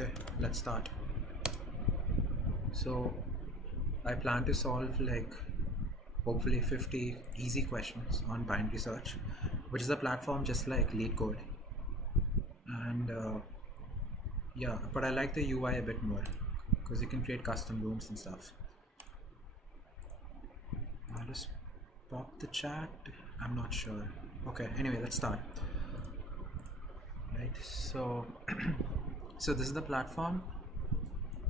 Okay, let's start. So I plan to solve like hopefully 50 easy questions on binary search, which is a platform just like LeetCode. And yeah, but I like the UI a bit more because you can create custom rooms and stuff. I'll just pop the chat. I'm not sure. Okay, anyway, let's start. Right, so so this is the platform.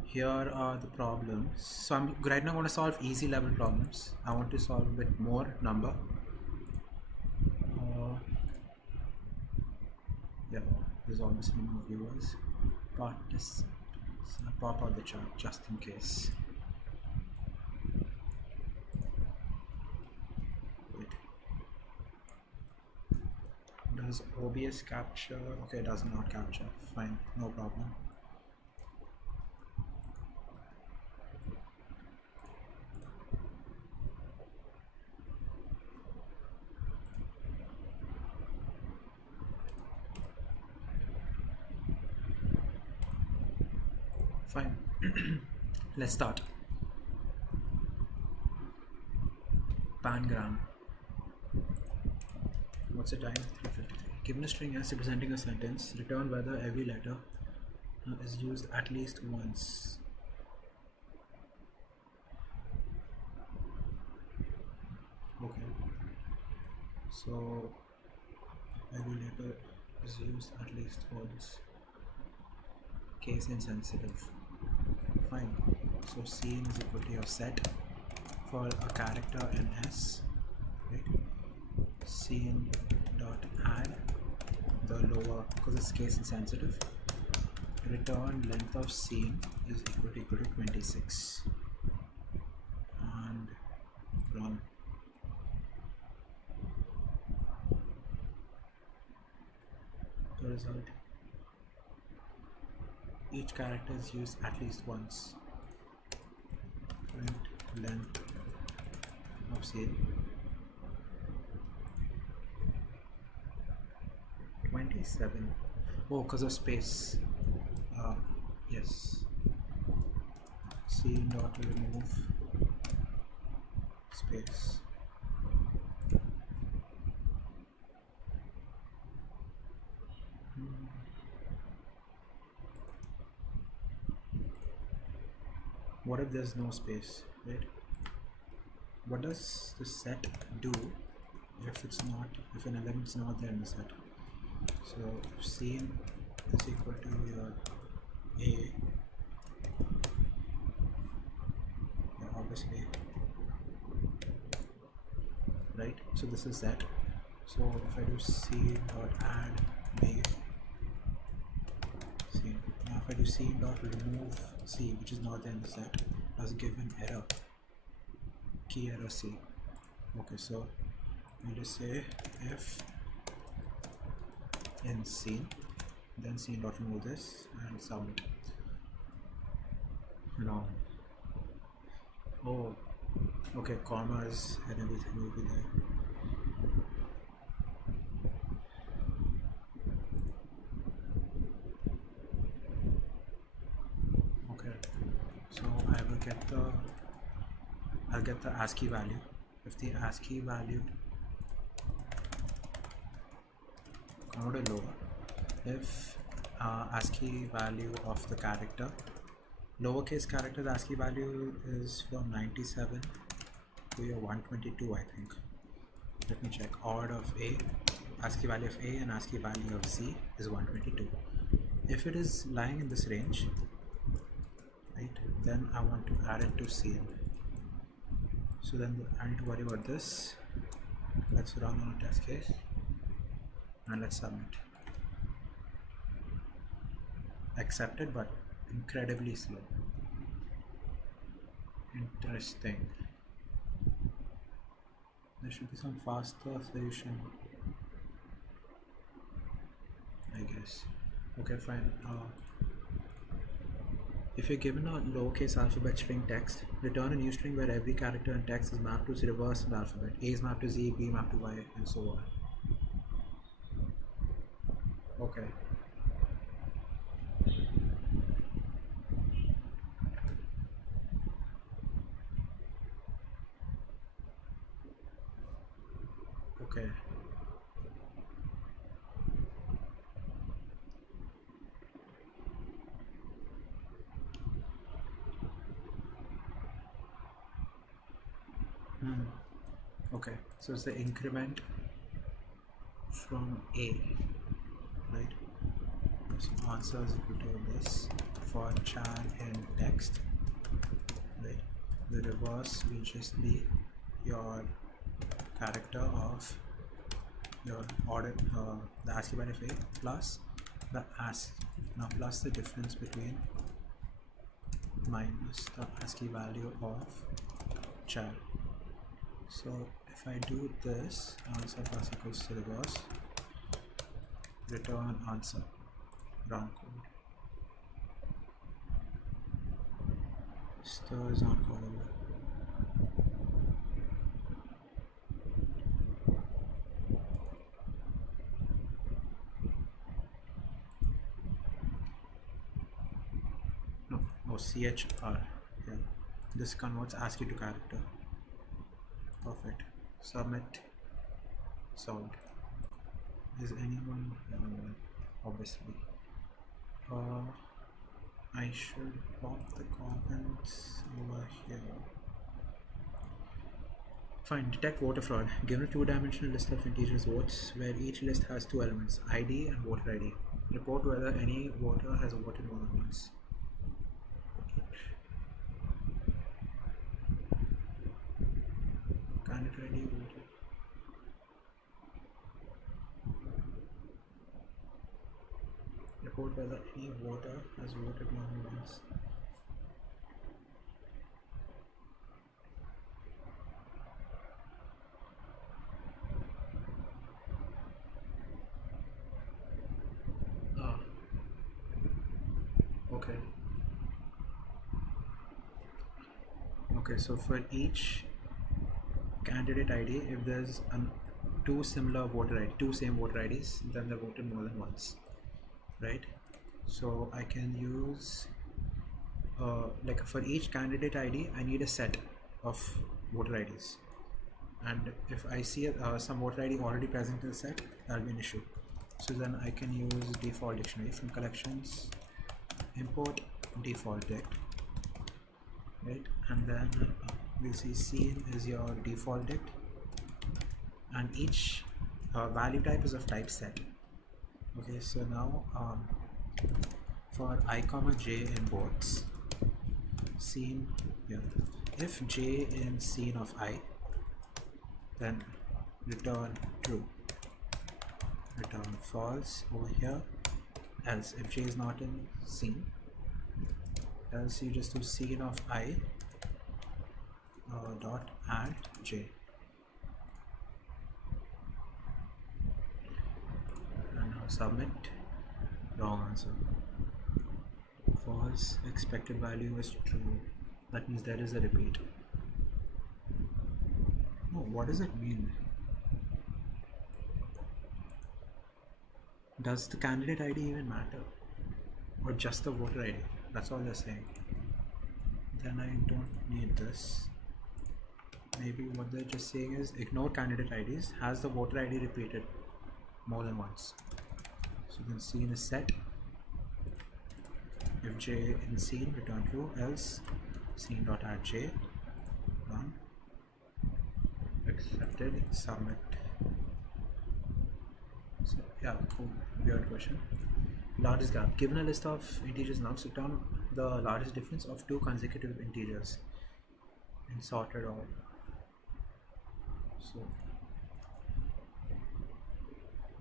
Here are the problems. So I'm right now going to solve easy level problems. I want to solve a bit more number. Yeah, there's almost no more viewers. Participants. I'll pop out the chat just in case. Wait. Does OBS capture? Okay, it does not capture. Fine, no problem. Fine. Let's start. Pangram. What's the time? 3:53. Given a string as representing a sentence, return whether every letter is used at least once. Okay. So every letter is used at least once. Case insensitive. Fine. So scene is equal to your set for a character in S, right? Scene dot add the lower, because it's case insensitive. Return length of scene is equal to 26 and run. The result: each character is used at least once. Print length of scene 27. Oh, because of space. Yes. Scene dot remove space. What if there's no space, right? What does the set do if it's not, if an element's not there in the set? So if scene is equal to your A, yeah, obviously, right? So this is that. So if I do scene dot add B, scene. Now if I do scene dot remove C, which is not there in the set, does give an error, key error C. Okay, so we'll just say if in scene, then scene dot remove this and submit. Long. Oh, okay, commas and everything will be there. Okay, so I'll get the ASCII value. If the ASCII value converted lower, if ASCII value of the character, lowercase character, the ASCII value is from 97 to your 122, I think. Let me check. Odd of A, ASCII value of A and ASCII value of Z is 122. If it is lying in this range, right, then I want to add it to scene. So then I need to worry about this. Let's run on a test case and let's submit. Accepted, but incredibly slow. Interesting. There should be some faster solution, I guess. Okay, fine. If you're given a lowercase alphabet string text, return a new string where every character in text is mapped to the reverse in the alphabet. A is mapped to Z, B mapped to Y, and so on. Okay. Okay. Hmm. Okay, so it's the increment from A, right? So answer is equal to this for char in text, right? The reverse will just be your character of your order, the ASCII value of A plus the ASCII, now plus the difference between minus the ASCII value of char. So if I do this, answer plus equals to reverse, return answer, run code. Stir is not callable. No, oh, CHR. Yeah. This converts ASCII to character. Perfect. Submit. Solved. Is anyone? No, obviously. I should pop the comments over here. Fine, detect voter fraud. Given a two-dimensional list of integers votes where each list has two elements, ID and voter ID. Report whether any voter has voted more than once. Candidate ID, voter. Report whether any voter has voted more than once. Ah, okay. Okay, so for each candidate ID, if there's two similar voter ID, two same voter IDs, then they voted more than once, right? So I can use like for each candidate ID, I need a set of voter IDs, and if I see some voter ID already present in the set, that'll be an issue. So then I can use default dictionary from collections, import default dict, right? And then we'll see scene is your default dict, and each value type is of type set. Okay, so now for I comma j in boards, scene here, if j in scene of I, then return true, return false over here, else if j is not in scene, else you just do scene of I dot add j, and now submit. Wrong answer. False, expected value is true. That means there is a repeat. No, what does it mean? Does the candidate ID even matter? Or just the voter ID? That's all they're saying. Then I don't need this. Maybe what they're just saying is ignore candidate IDs, has the voter ID repeated more than once. So then scene is set. If j in scene, return true, else scene dot add j, done, accepted, submit. So yeah, cool. Weird question. Largest gap. Given a list of integers, now sit down the largest difference of two consecutive integers in sorted order. So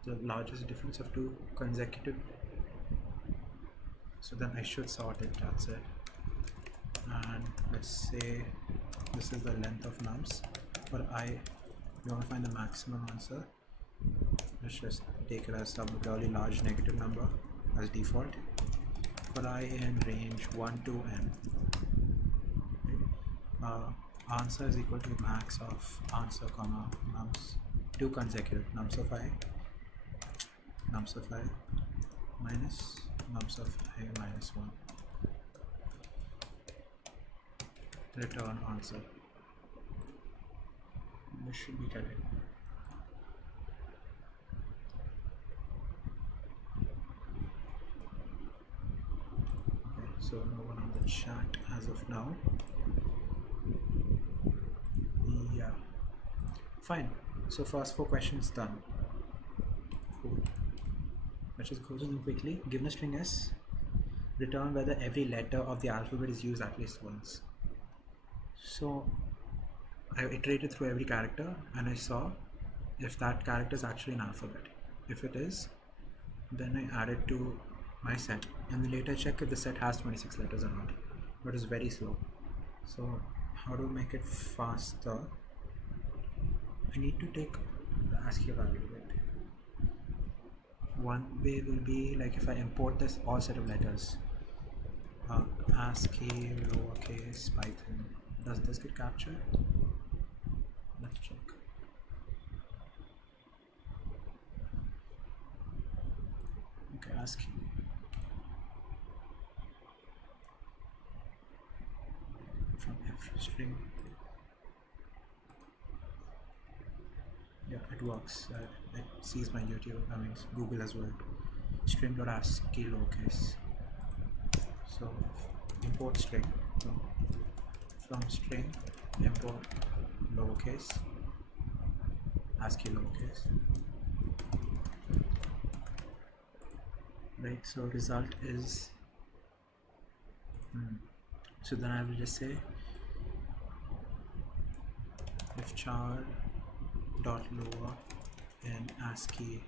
the largest difference of two consecutive, so then I should sort it, that's it. And let's say this is the length of nums. For I, we want to find the maximum answer. Let's just take it as some really large negative number as default. For I in range 1 to n, answer is equal to max of answer comma nums, two consecutive nums of I minus nums of I minus 1. Return answer. This should be correct. So no one on the chat as of now. Yeah, fine. So first 4 questions done. Cool. Let's just go through them quickly. Given a string S, return whether every letter of the alphabet is used at least once. So I iterated through every character and I saw if that character is actually an alphabet. If it is, then I add it to my set, and then later check if the set has 26 letters or not, but it's very slow. So how to make it faster? I need to take the ASCII value. One way will be like if I import this all set of letters, ASCII lowercase Python. Does this get captured? Let's check. Okay, ASCII. From F string. Yeah, it works. It sees my YouTube, I mean Google as well. String.ASCII lowercase. So import string. So from string import lowercase ASCII lowercase. Right, so result is so then I will just say if char dot lower in ASCII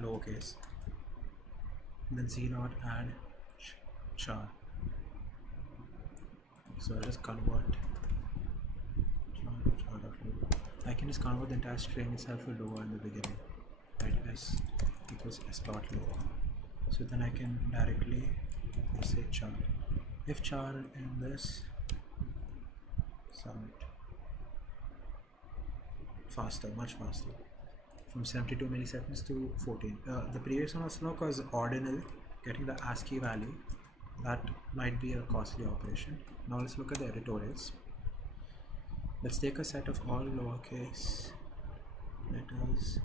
lowercase, then z dot add char. So I'll just convert char dot lower. I can just convert the entire string itself to lower in the beginning, right? S equals s dot lower. So then I can directly say char. If char in this, submit. Faster, much faster. From 72 milliseconds to 14. The previous one was slow because ordinal, getting the ASCII value, that might be a costly operation. Now let's look at the editorials. Let's take a set of all lowercase letters.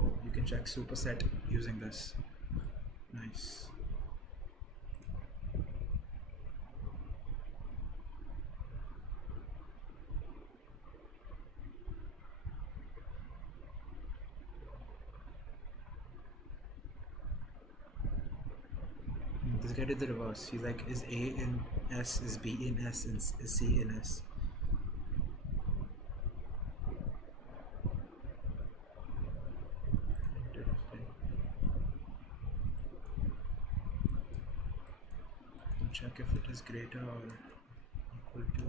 Oh, you can check superset using this. Nice. This guy did the reverse. He's like, is A in S, is B in S, is C in S. Check if it is greater or equal to.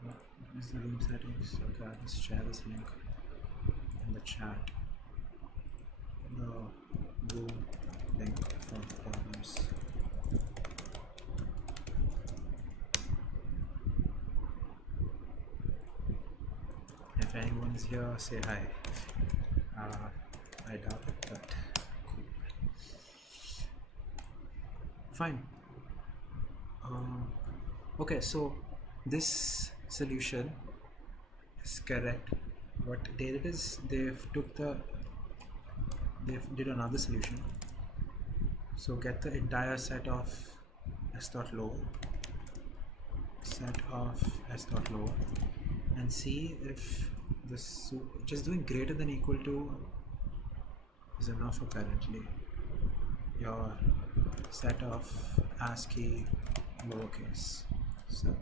What is the room settings? Okay, I'll just share this link in the chat. The room link for problems. If anyone is here, say hi. I doubt it, but cool. Fine. Okay, so this solution is correct. What they did is they did another solution. So get the entire set of s dot lower, and see if this just doing greater than equal to is enough. Apparently your set of ASCII lowercase. So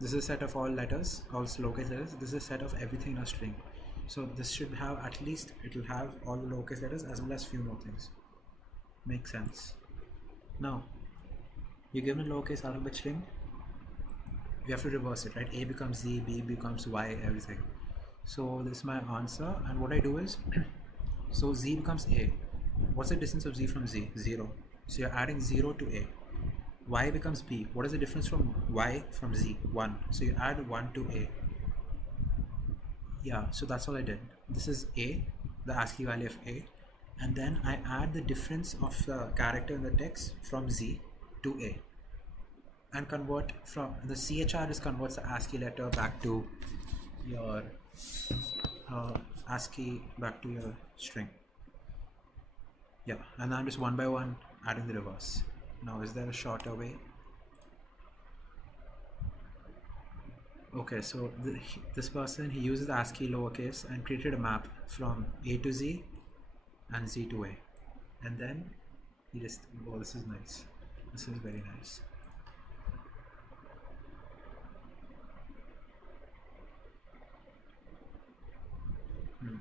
this is a set of all letters, all lowercase letters. This is a set of everything in a string. So this should have at least, it will have all the lowercase letters as well as few more things. Makes sense. Now you're given a lowercase alphabet string, you have to reverse it, right? A becomes Z, B becomes Y, everything. So this is my answer, and what I do is so Z becomes A. What's the distance of Z from Z? 0. So you're adding 0 to A. Y becomes B. What is the difference from Y from Z? 1. So you add 1 to A. Yeah, so that's all I did. This is A, the ASCII value of A, and then I add the difference of the character in the text from Z to A, and convert from the CHR just converts the ASCII letter back to your ASCII back to your string. Yeah, and I'm just one by one adding the reverse. Now, is there a shorter way? Okay, so this person, he uses ASCII lowercase and created a map from A to Z and Z to A, and then he just, oh, this is nice. This is very nice.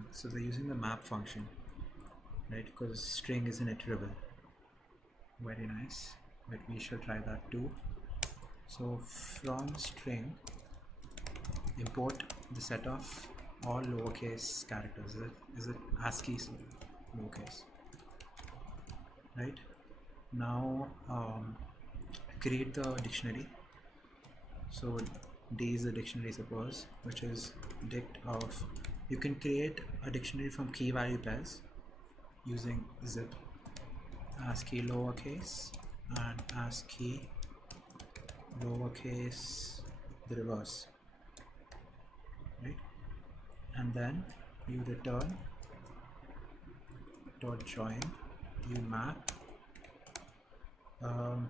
So they're using the map function, right? Because string is an iterable. Very nice. But we shall try that too. So from string, import the set of all lowercase characters. Is it ASCII lowercase? Right. Now create the dictionary. So D is the dictionary, suppose, which is dict of. You can create a dictionary from key value pairs using zip ASCII lowercase and ASCII lowercase the reverse, right? And then you return dot join, you map and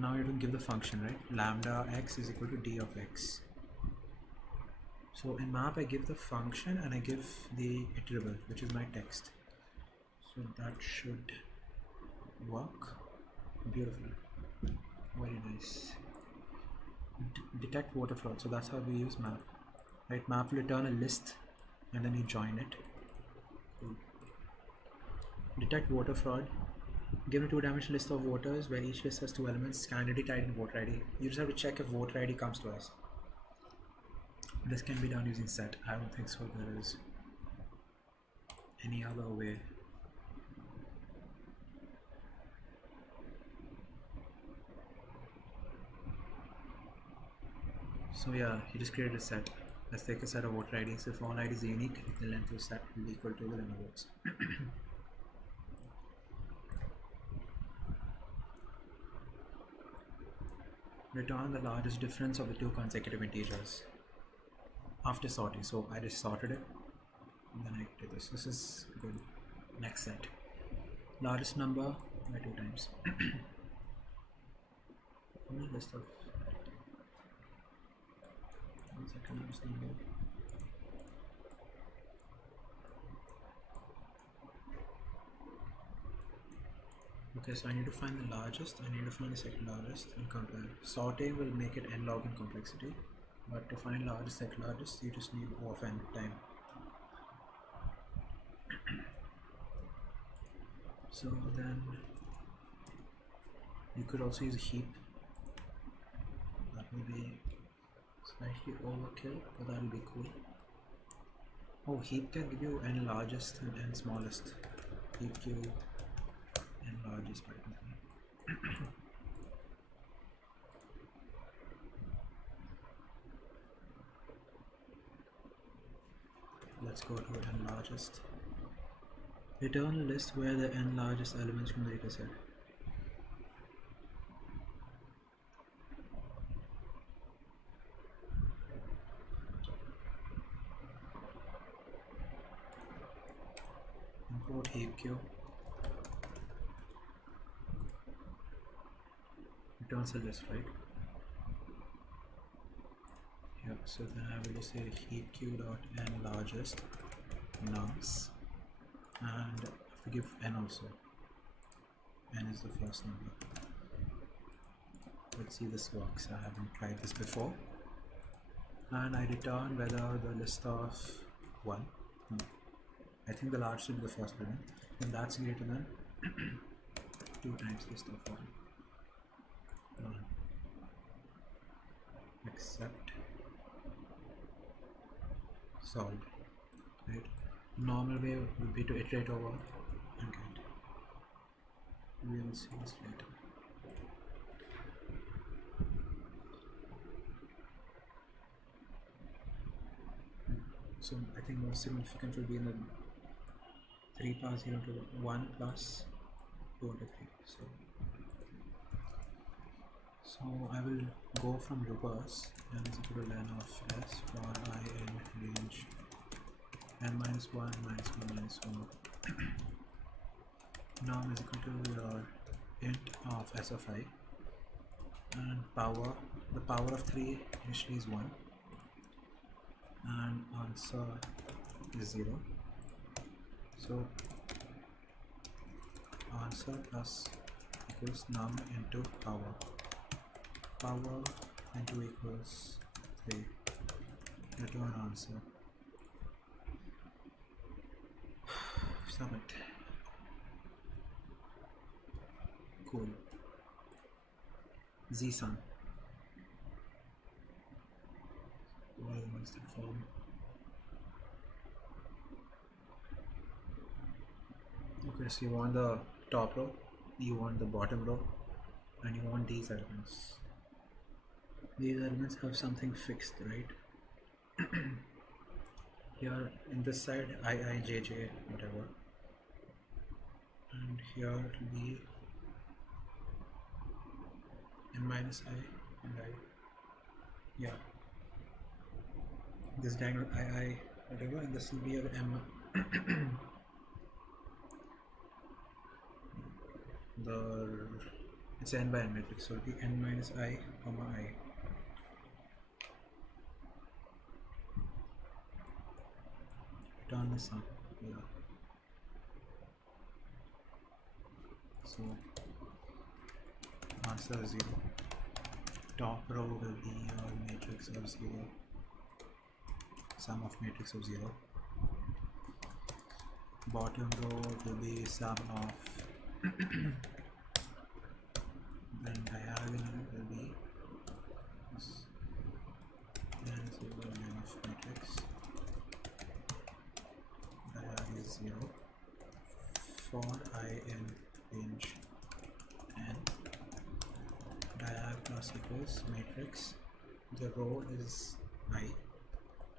now you can give the function, right? Lambda x is equal to d of x. So in map I give the function and I give the iterable, which is my text. So that should work. Beautiful. Very nice. Detect voter fraud. So that's how we use map. Right? Map will return a list and then you join it. Cool. Detect voter fraud. Given a two-dimensional list of voters where each list has two elements, candidate ID and voter ID. You just have to check if voter ID comes to us. This can be done using set. I don't think so there is any other way. So yeah, he just created a set. Let's take a set of voter IDs. If all IDs are unique, the length of set will be equal to the number of votes. Return the largest difference of the two consecutive integers after sorting. So I just sorted it and then I did this. This is good. Next set. Largest number by 2 times. List of largest number. Okay, so I need to find the largest, I need to find the second largest and compare. Sorting will make it n log in complexity, but to find largest, second largest, you just need O of n time. So then you could also use a heap. That will be slightly overkill, but that will be cool. Oh, heap can give you n largest and n smallest. Heap q n largest by Let's go to n largest. Return a list where the n largest elements from the data set. Import heap q. Returns a list, right? Yeah, so then I will just say heap q dot n largest nums, and if we give n also, n is the first number. Let's see this works. I haven't tried this before. And I return whether the list of 1, no, I think the largest should be the first element, and that's greater than 2 times list of 1. Except solved, right? Normal way would be to iterate over and get. We will see this later. So I think most significant will be in the 3 plus 0 to 1 plus 2 to 3. So I will go from reverse. N is equal to len of s for I in range n minus 1 minus 1 minus 1. Norm is equal to your int of s of I, and power, the power of 3 initially is 1 and answer is 0. So answer plus equals num into power into equals 3, return answer. Submit. Cool. Z-sum. All elements that form. Okay, so you want the top row, you want the bottom row, and you want these elements. These elements have something fixed, right? Here in this side I, j, whatever, and here it will be n minus I and I, yeah, this diagonal I whatever, and this will be of m it's n by n matrix, so it will be n minus I comma I. Turn this up, yeah. So answer is 0. Top row will be your matrix of 0, sum of matrix of 0. Bottom row will be sum of then diagonal will be then is equal to len of matrix. Diagonal is 0 for I in range n. Diag plus equals matrix. The row is I,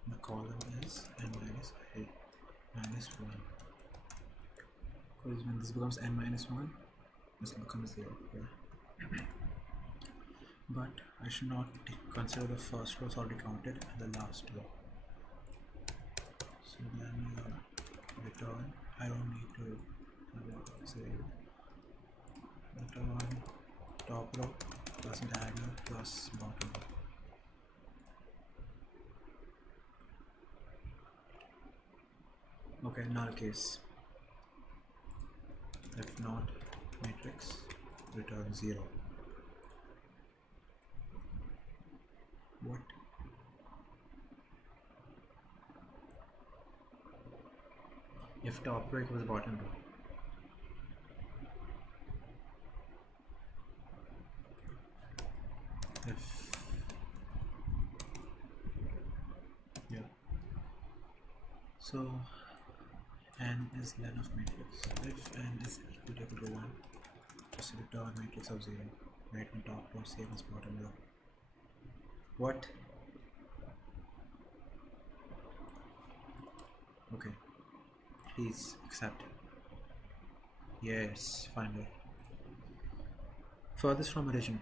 the column is n minus I minus 1. Because when this becomes n minus 1, this becomes 0. Yeah. But I should not consider the first row is already counted and the last row. So then return, I don't need to say return top row plus diagonal plus bottom row. Okay, null case. If not matrix, return 0. What? If top row equals bottom row. If yeah, so n is len of matrix. If n is equal to 1, just return matrix of 0. Right on top row same as bottom row. What? Okay, please accept. Yes, finally. Furthest from origin.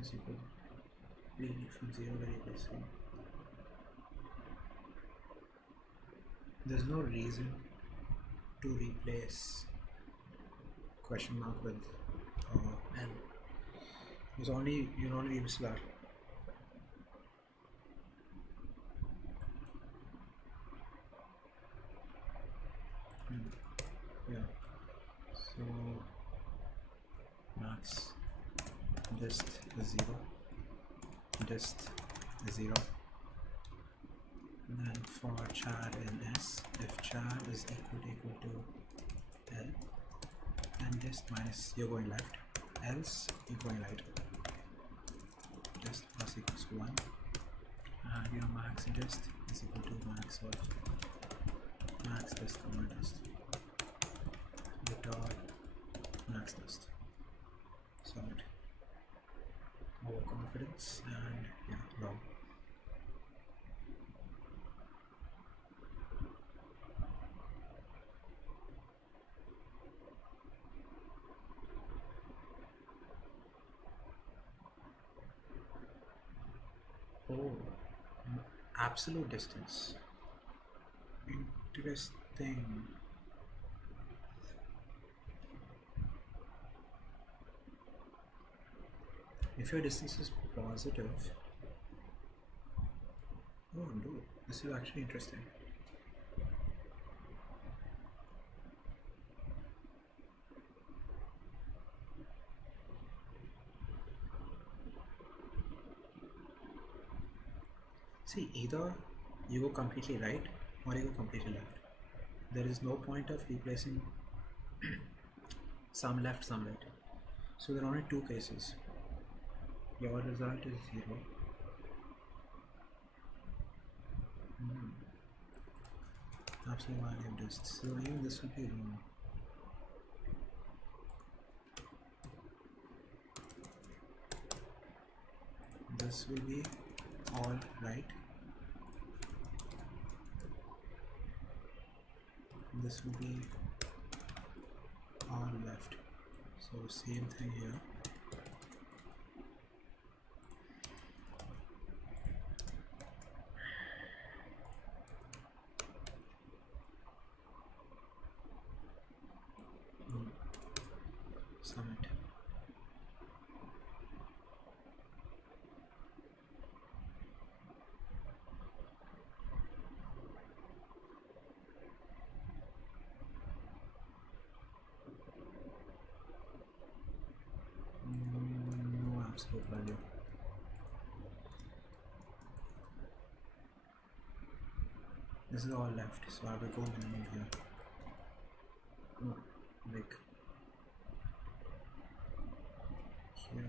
Is equal to from 0 variable c. There's no reason to replace question mark with n. There's only, you only use that. Yeah, so max dist is 0, dist is 0, and then for char in s, if char is equal to L, and dist minus, you're going left, else you're going right. Dist plus equals to 1, and your max dist is equal to max of max dist comma dist return max dist. Solid. Overconfidence and yeah, long. Oh, absolute distance. Interesting. If your distance is positive, oh, dude, this is actually interesting. See, either you go completely right or you go completely left. There is no point of replacing some left, some right. So there are only two cases. Your result is 0. Absolute value of dist. So even this will be wrong. This will be all right. This will be all left. So same thing here. Summit. No absolute value. This is all left, so I will go minimum here. No, like here.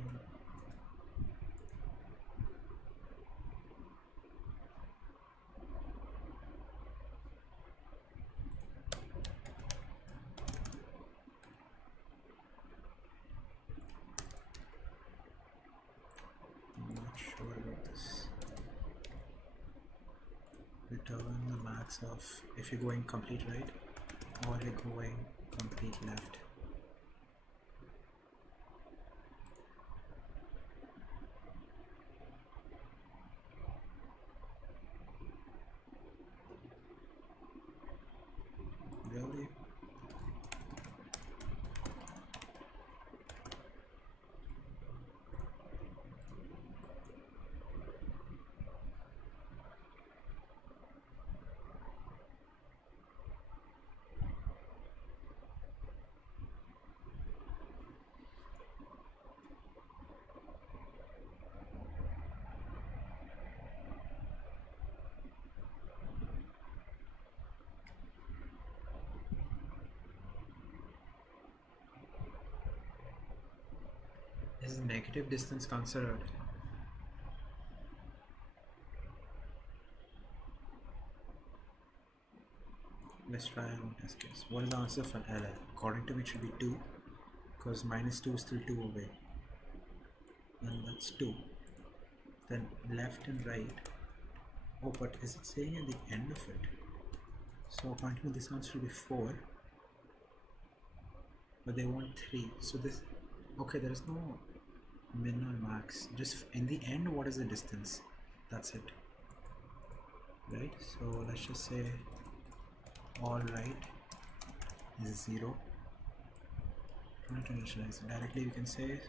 I'm not sure about this. Return the max of if you're going complete right or you're going complete left. Really? Is negative distance considered? Let's try one test case. What is the answer for LL? According to me, it should be 2 because minus 2 is still 2 away, and that's 2. Then left and right. Oh, but is it saying at the end of it? So according to me, this answer should be 4, but they want 3. So this, okay, there is no min or max. Just in the end, what is the distance? That's it, right? So let's just say all right is 0. Trying to initialize it directly, we can say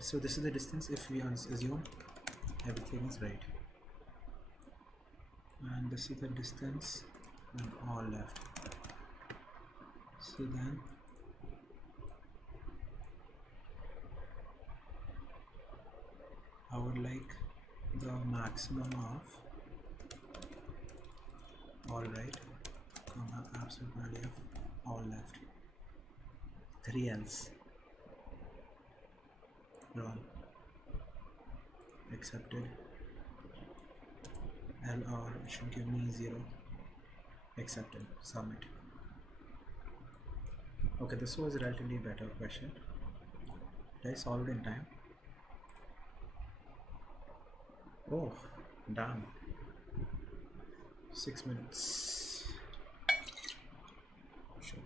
so this is the distance if we assume everything is right, and this is the distance when all left. So then I would like the maximum of all right, comma absolute value of all left. 3 else. Wrong. Accepted. LR, it should give me 0. Accepted. Submit. Okay, this was a relatively better question. Did I solve it in time? Oh, damn. 6 minutes. Sure.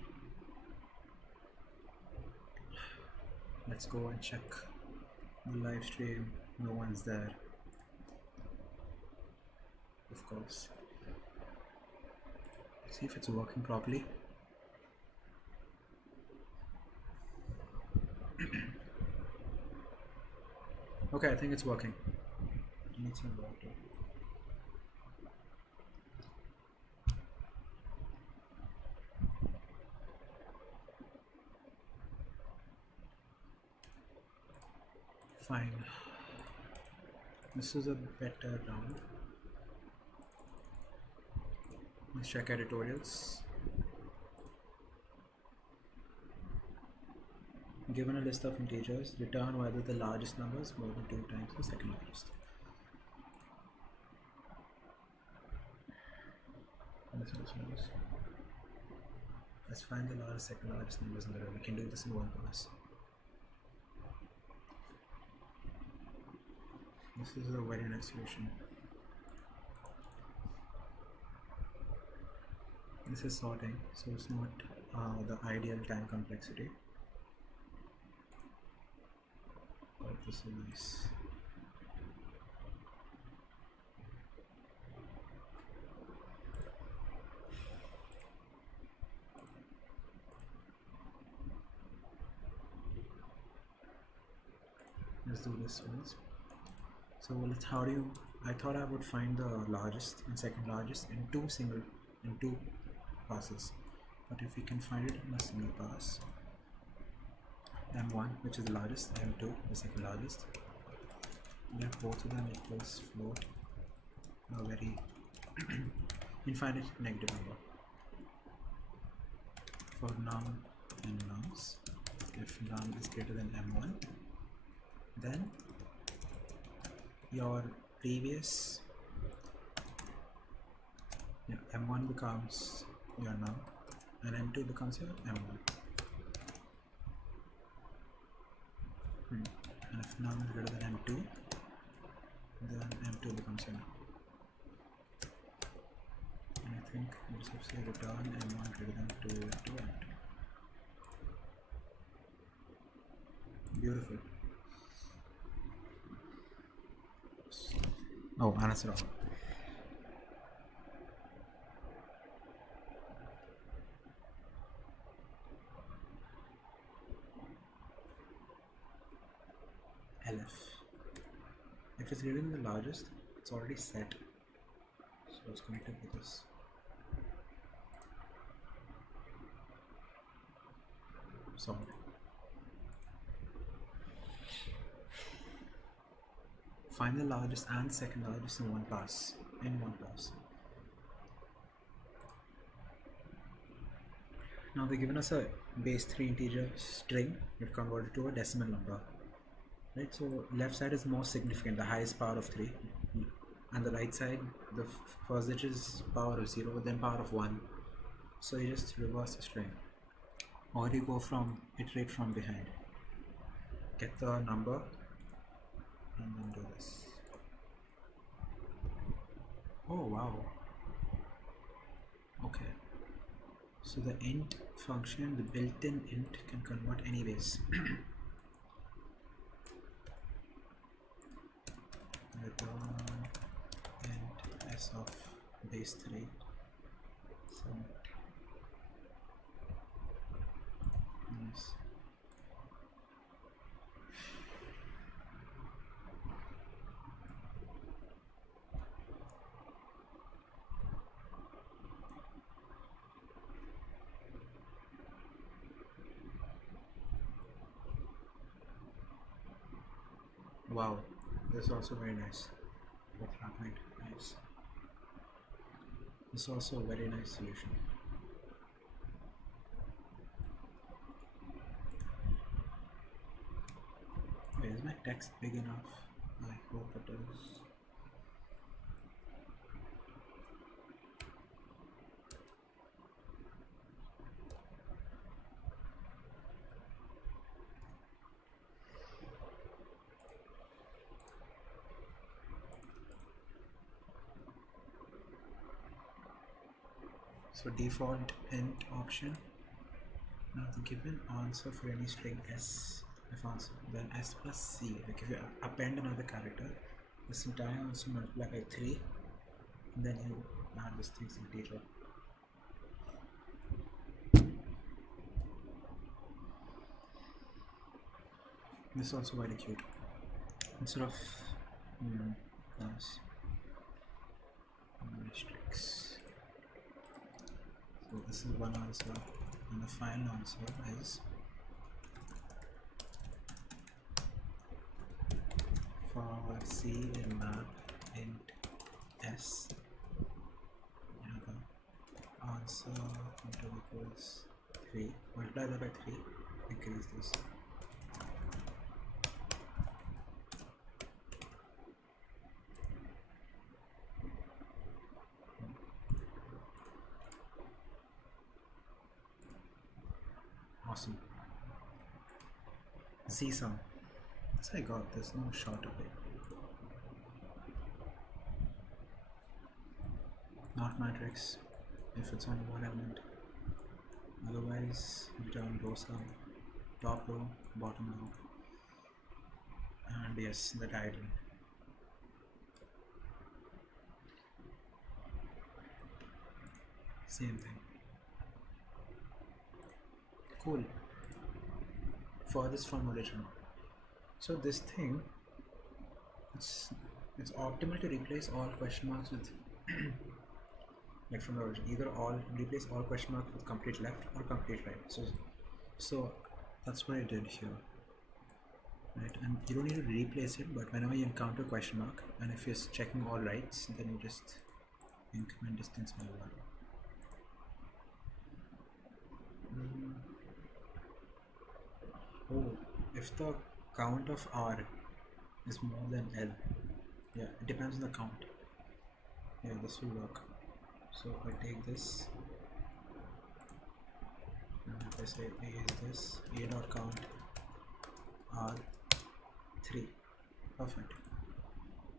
Let's go and check the live stream. No one's there. Of course. See if it's working properly. Okay, I think it's working. Need some water. Fine. This is a better round. Let's check editorials. Given a list of integers, return whether the largest number is more than 2 times the second largest. Let's find the second largest numbers in the row. We can do this in one pass. This is a very nice solution. This is sorting, so it's not the ideal time complexity. But this is nice. Let's do this once. So let's I thought I would find the largest and second largest in two passes. But if we can find it in a single pass, M1, which is the largest, M2, the second largest, let both of them equals float a very infinite negative number. For num and nums, if num is greater than M1, then your previous M1 becomes your num and M2 becomes your M1. And if num is greater than M2, then M2 becomes your num. And I think we just have to say return M1 greater than 2 into M2. Beautiful. Oh, and it's wrong. LF. If it's greater than the largest, it's already set. So it's connected with this. Sorry. Find the largest and second largest in one pass. Now they've given us a base 3 integer string. We've converted to a decimal number. Right, so left side is most significant, the highest power of 3, and the right side, the first digit is power of 0, then power of 1. So you just reverse the string, or you go iterate from behind. Get the number and then do this. Oh wow. Okay. So the int function, the built-in int, can convert anyways. Return int s of base 3. So nice. Wow, this is also very nice. Nice. This is also a very nice solution. Wait, is my text big enough? I hope it is. So default int option. Now the given answer for any string s, if answer, then s plus c. Like if you append another character, this entire answer multiply by 3, and then you add this thing's integer. This is also very cute. Instead of nice matrix. So this is one answer, and the final answer is for c in map int s. Answer into equals 3. Multiply that by 3. Increase this. Awesome. Z sum. Yes, I got this. No shorter way. Not matrix if it's only one element. Otherwise, return row sum, top row, bottom row, and yes, the title. Same thing. Cool. Furthest from original. So this thing, it's optimal to replace all question marks with like from the origin, either replace all question marks with complete left or complete right. So that's what I did here, right? And you don't need to replace it, but whenever you encounter question mark, and if you're checking all rights, then you just increment distance by 1. Oh, if the count of R is more than L, yeah, it depends on the count. Yeah, this will work. So if I take this, and if I say A is this, A dot count R 3, perfect.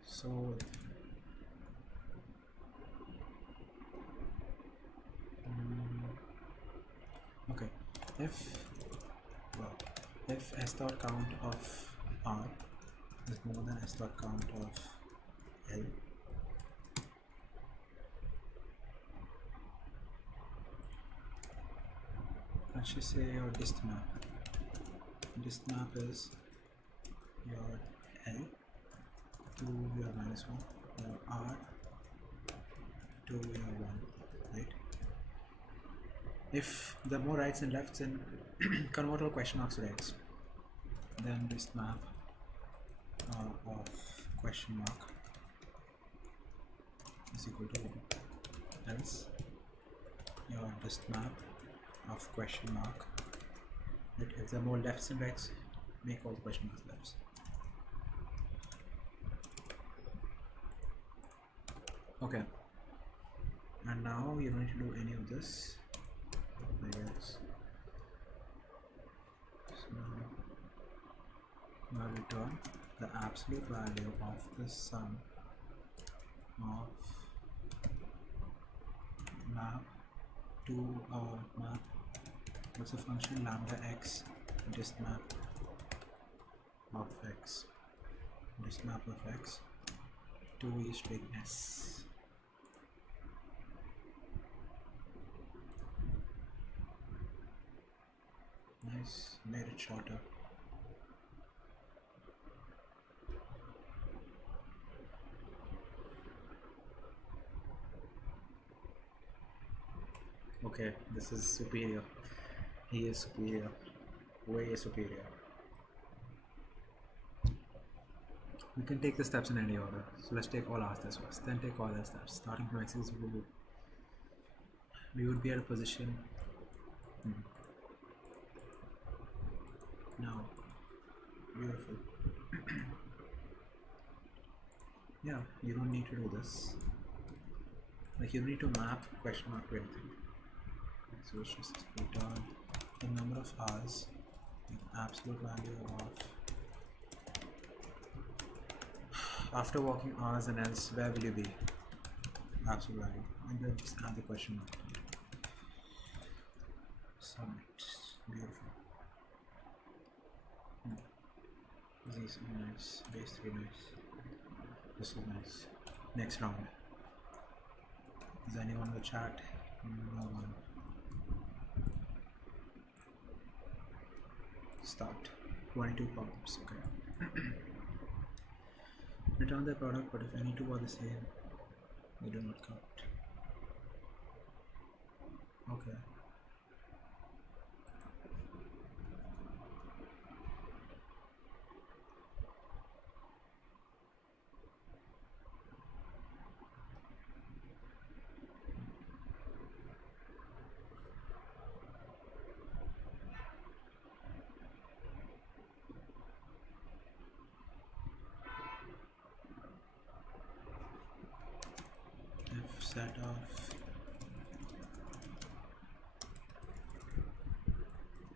So okay, if s dot count of R is more than s dot count of L, let's just say your dist map. Dist map is your L to your -1, your R to your 1, right? If the more rights and lefts in convert all question marks to rights, then dist map of question mark is equal to 1. Else your dist map of question mark, if there are more lefts and rights, make all the question marks lefts. Okay, and now you don't need to do any of this, I guess. So now return the absolute value of the sum of map to our map. What's the function? Lambda x dist map of x, dist map of x to e string s. Nice, made it shorter. Okay, this is superior. He is superior, way superior. We can take the steps in any order. So let's take all our steps first, then take all the steps. Starting from x is equal to, we would be at a position. Now, beautiful. Yeah, you don't need to do this. Like you need to map question mark to anything. So it's just return the number of hours with absolute value of, after working hours and else, where will you be? Absolute value, and then just add the question mark. Submit. Beautiful. These are nice. Base 3 nice. This is nice. Next round. Is anyone in the chat? No one. Start. 22 pop-ups. Okay. Return the product, but if any two are the same, they do not count. Okay. If set of,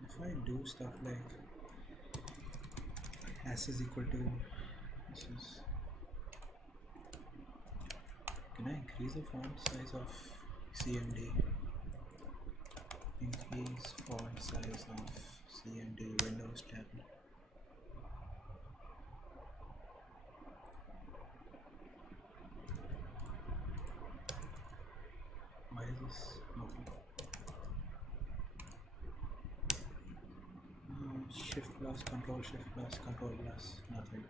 if I do stuff like s is equal to, this is, can I increase the font size of CMD? Increase font size of CMD Windows 10. Why is this? Okay. Shift plus, control shift plus, control plus, nothing.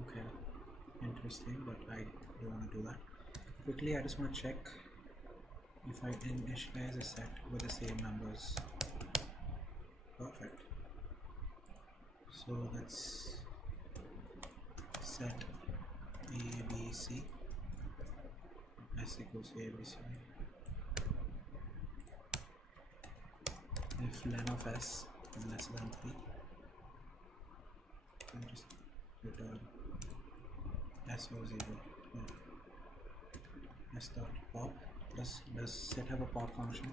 Okay, interesting, but I don't want to do that. Quickly, I just want to check if I initialize a set with the same numbers. Perfect. So let's set ABC. S equals ABC. If len of s is less than 3, then just return s or 0. No. S dot pop. Does set have a pop function?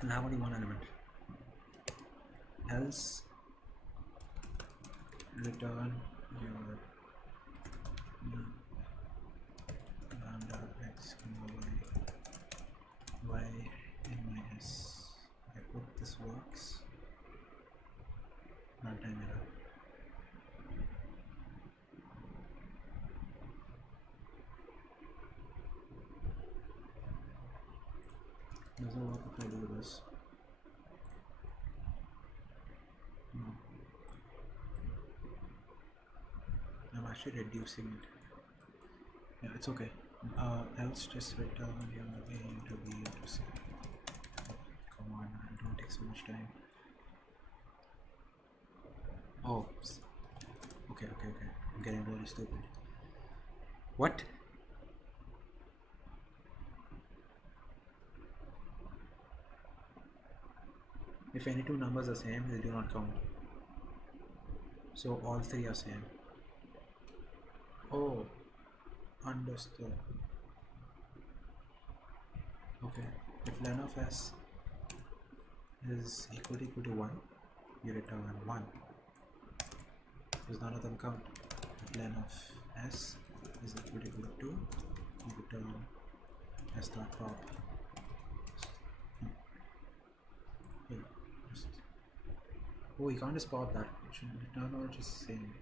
And have only one element. Else return your lambda x y in my s. I hope this works. Runtime error. Doesn't work if I do this. No. I'm actually reducing it. Yeah, it's okay. Else just return your A to B to C. Oh, come on, man, don't take so much time. Oh, okay. I'm getting really stupid. What? If any two numbers are same, they do not count. So all three are same. Oh, understood. Okay, if len of s is equal to 1, you return 1. Because none of them count. If len of s is equal to 2, you return s dot pop. Here, just, oh, you can't just pop that. It should return or just same.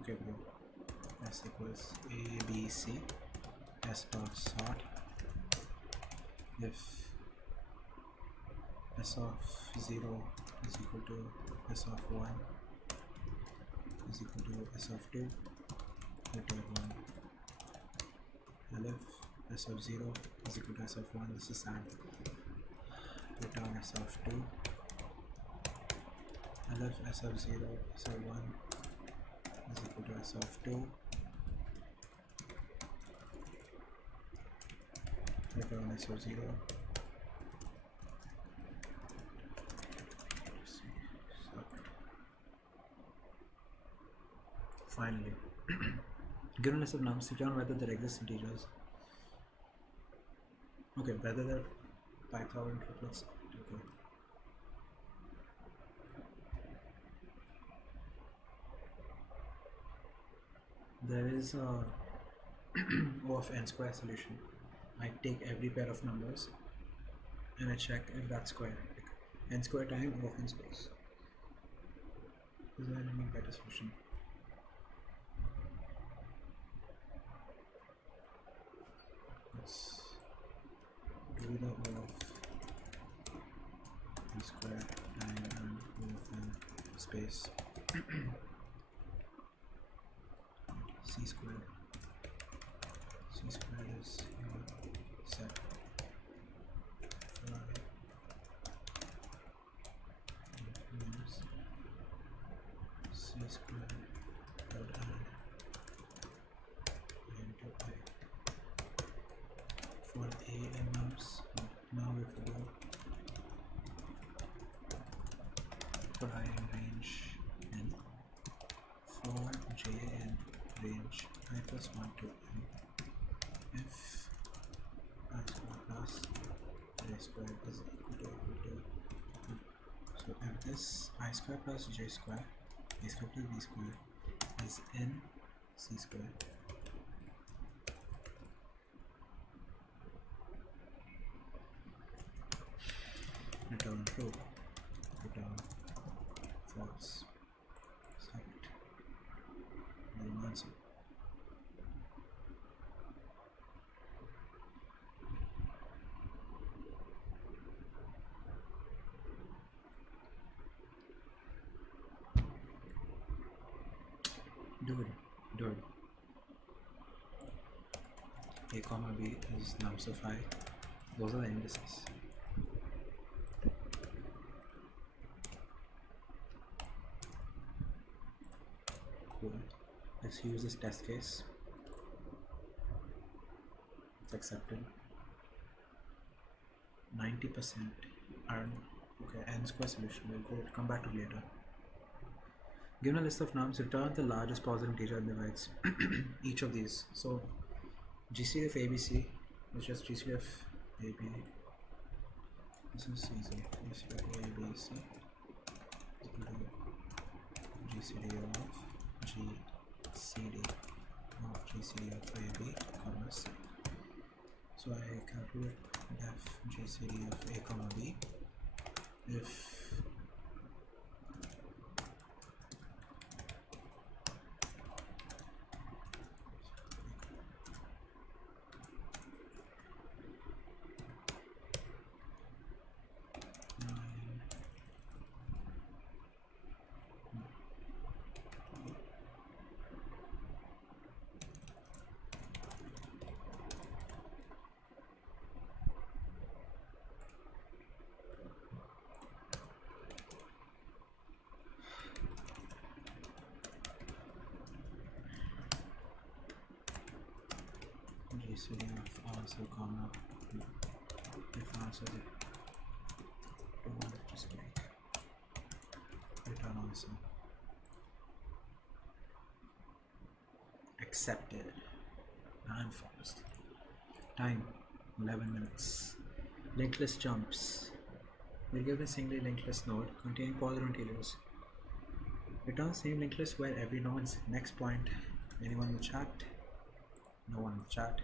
Okay, bro. S equals ABC, S dot sort. If S of 0 is equal to S of 1 is equal to S of 2, return 1. And if S of 0 is equal to S of 1, this is sad. Return S of 2. And if S of 0, S of 1 is equal to S of 2, return S of 0. Finally, given a list of nums, return whether there exist integers. Okay, whether there are 5,000 triplets. Okay. There is a O of n square solution. I take every pair of numbers and I check if that's square. Like n square time O of n squares. Is there any better solution? Let's do the O of n square time and O of n space. C squared. C squared is your set for minus C squared dot I into I. For A and nums, now we have to do for I in range n, for j in range I plus 1 to n, if I square plus j square is equal to so if this I square plus j square, a square plus b square is n c square, return true, return false, select no answer. Dude. A comma b is nums of I. Those are the indices. Cool. Let's use this test case. It's accepted. 90% are okay. N square solution. We'll come back to it later. Given a list of nums, return the largest positive integer that divides each of these. So GCD of ABC is just GCD of AB. This is easy. GCD of ABC is equal to GCD of GCD of AB, comma C. So I calculate def GCD of A comma B if GCD of answer comma if answer don't just make return answer accepted and fast. Time 11 minutes. Linked list jumps. We'll give a single linked list node containing positive integers. Return same linked list where every node's next point. Anyone in the chat? No one in the chat.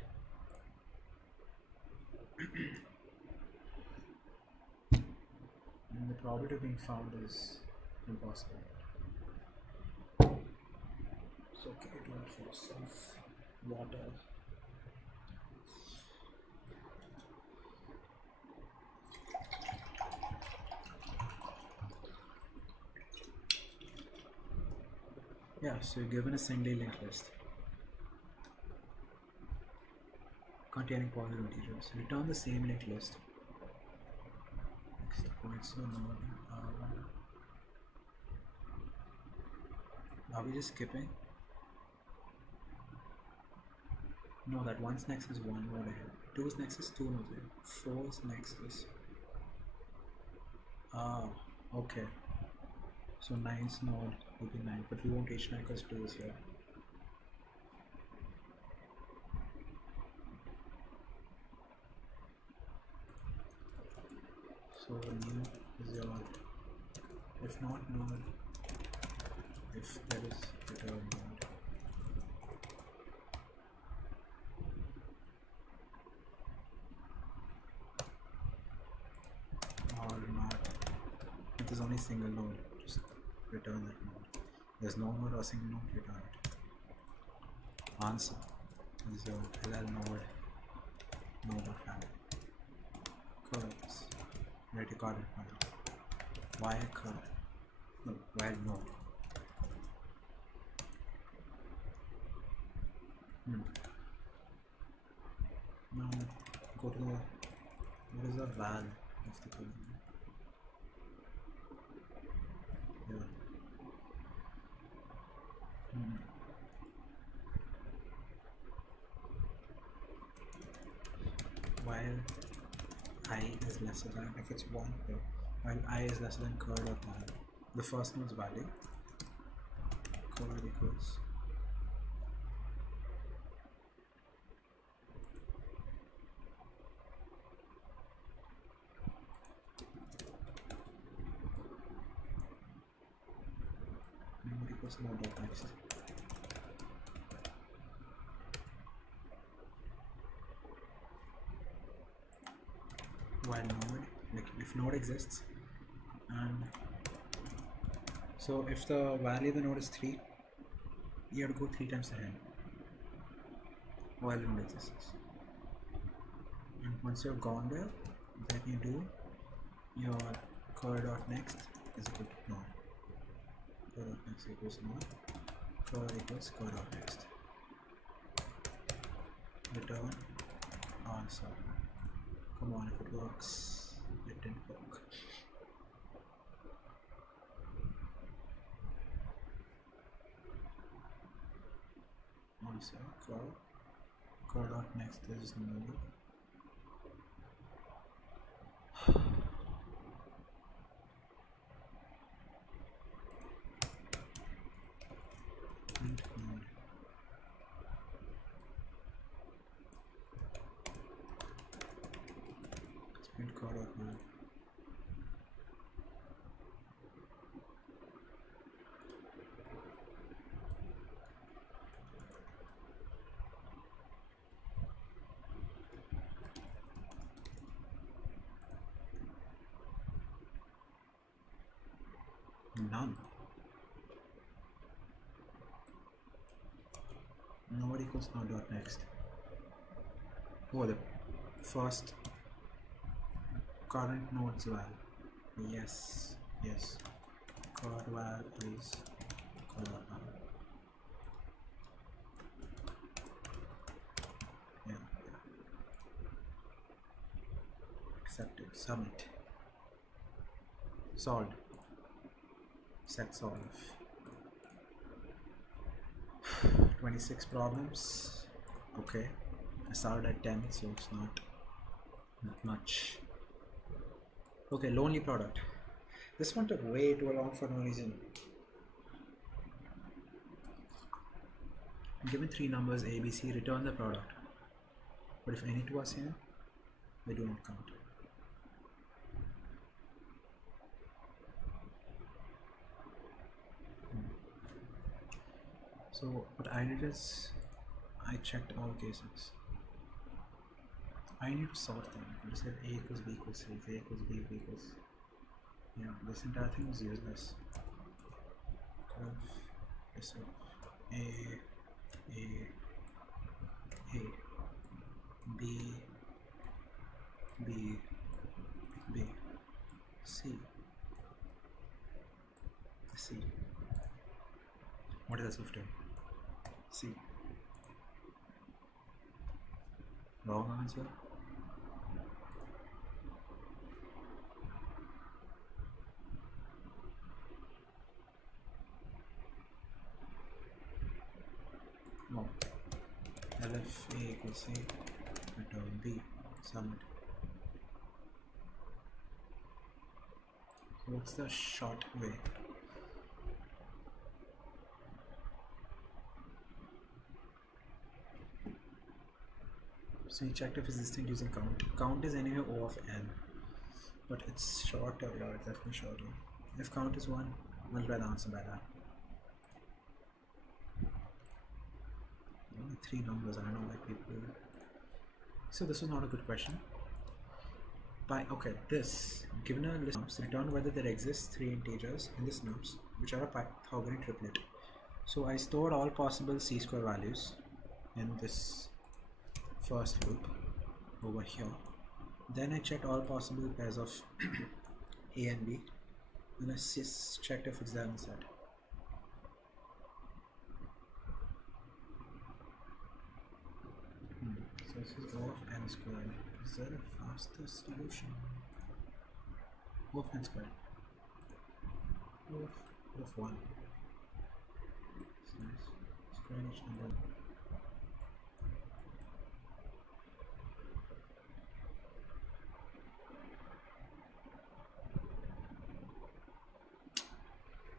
And the probability of being found is impossible. So okay, do it for yourself. Water. Yeah, so you're given a single linked list containing positive integers. Return the same linked list. Next points so node. Are we just skipping? No, that 1's next is 1 node ahead. 2's next is 2 nodes ahead. 4's next is okay. So 9's node will be 9, but we won't reach 9 because 2 is here. So new is your if not node, if there is return node. only single node, just return that node. There's no node or single node, return it. Answer is your LL node of value. Curves, ready coordinate model. While curve, no, while node. Now go to the, what is the val of the curve? Yeah. While I is lesser than, if it's 1, yeah. While I is lesser than curve dot val, the first node's value, curve equals node dot next. While node, like if node exists, and so if the value of the node is 3, you have to go 3 times ahead while the node exists. And once you've gone there, then you do your curve dot next is equal to node. Curve dot next equals node. Curve equals curve dot next. Return answer. Come on, if it works. It didn't work. Answer curve dot next is node. Print node. Let's print curve dot node. None. Node equals node dot next. Oh, the first current node's val. Yes, yes. Current val is current val. Yeah. Accepted. Submit. Solved. Set solve. 26 problems. Okay. I started at 10, so it's not much. Okay, lonely product. This one took way too long for no reason. Given 3 numbers A, B, C, return the product. But if any 2 are same, they do not count. So what I did is I checked all cases. I need to sort them. I could say A equals B equals C, if A equals B, B equals. Yeah, this entire thing was useless. So A, B, B, B, C, C. What is that software? C. Wrong answer. No. LF A equals C, return B, submit. So what's the short way? So we checked if it's distinct using count. Count is anyway O of n, but it's shorter. Yeah, it's definitely shorter. If count is 1, multiply the answer by that. Only 3 numbers. I don't know why people. So this was not a good question. by okay this given a list of nums, return whether there exists three integers in this nums which are a Pythagorean triplet. So I stored all possible c square values in this first loop over here. Then I checked all possible pairs of a and b, and I checked if it's there in the set. So this is O of n squared. Is there a faster solution? O of n squared. O of 1. It's nice. Square each number.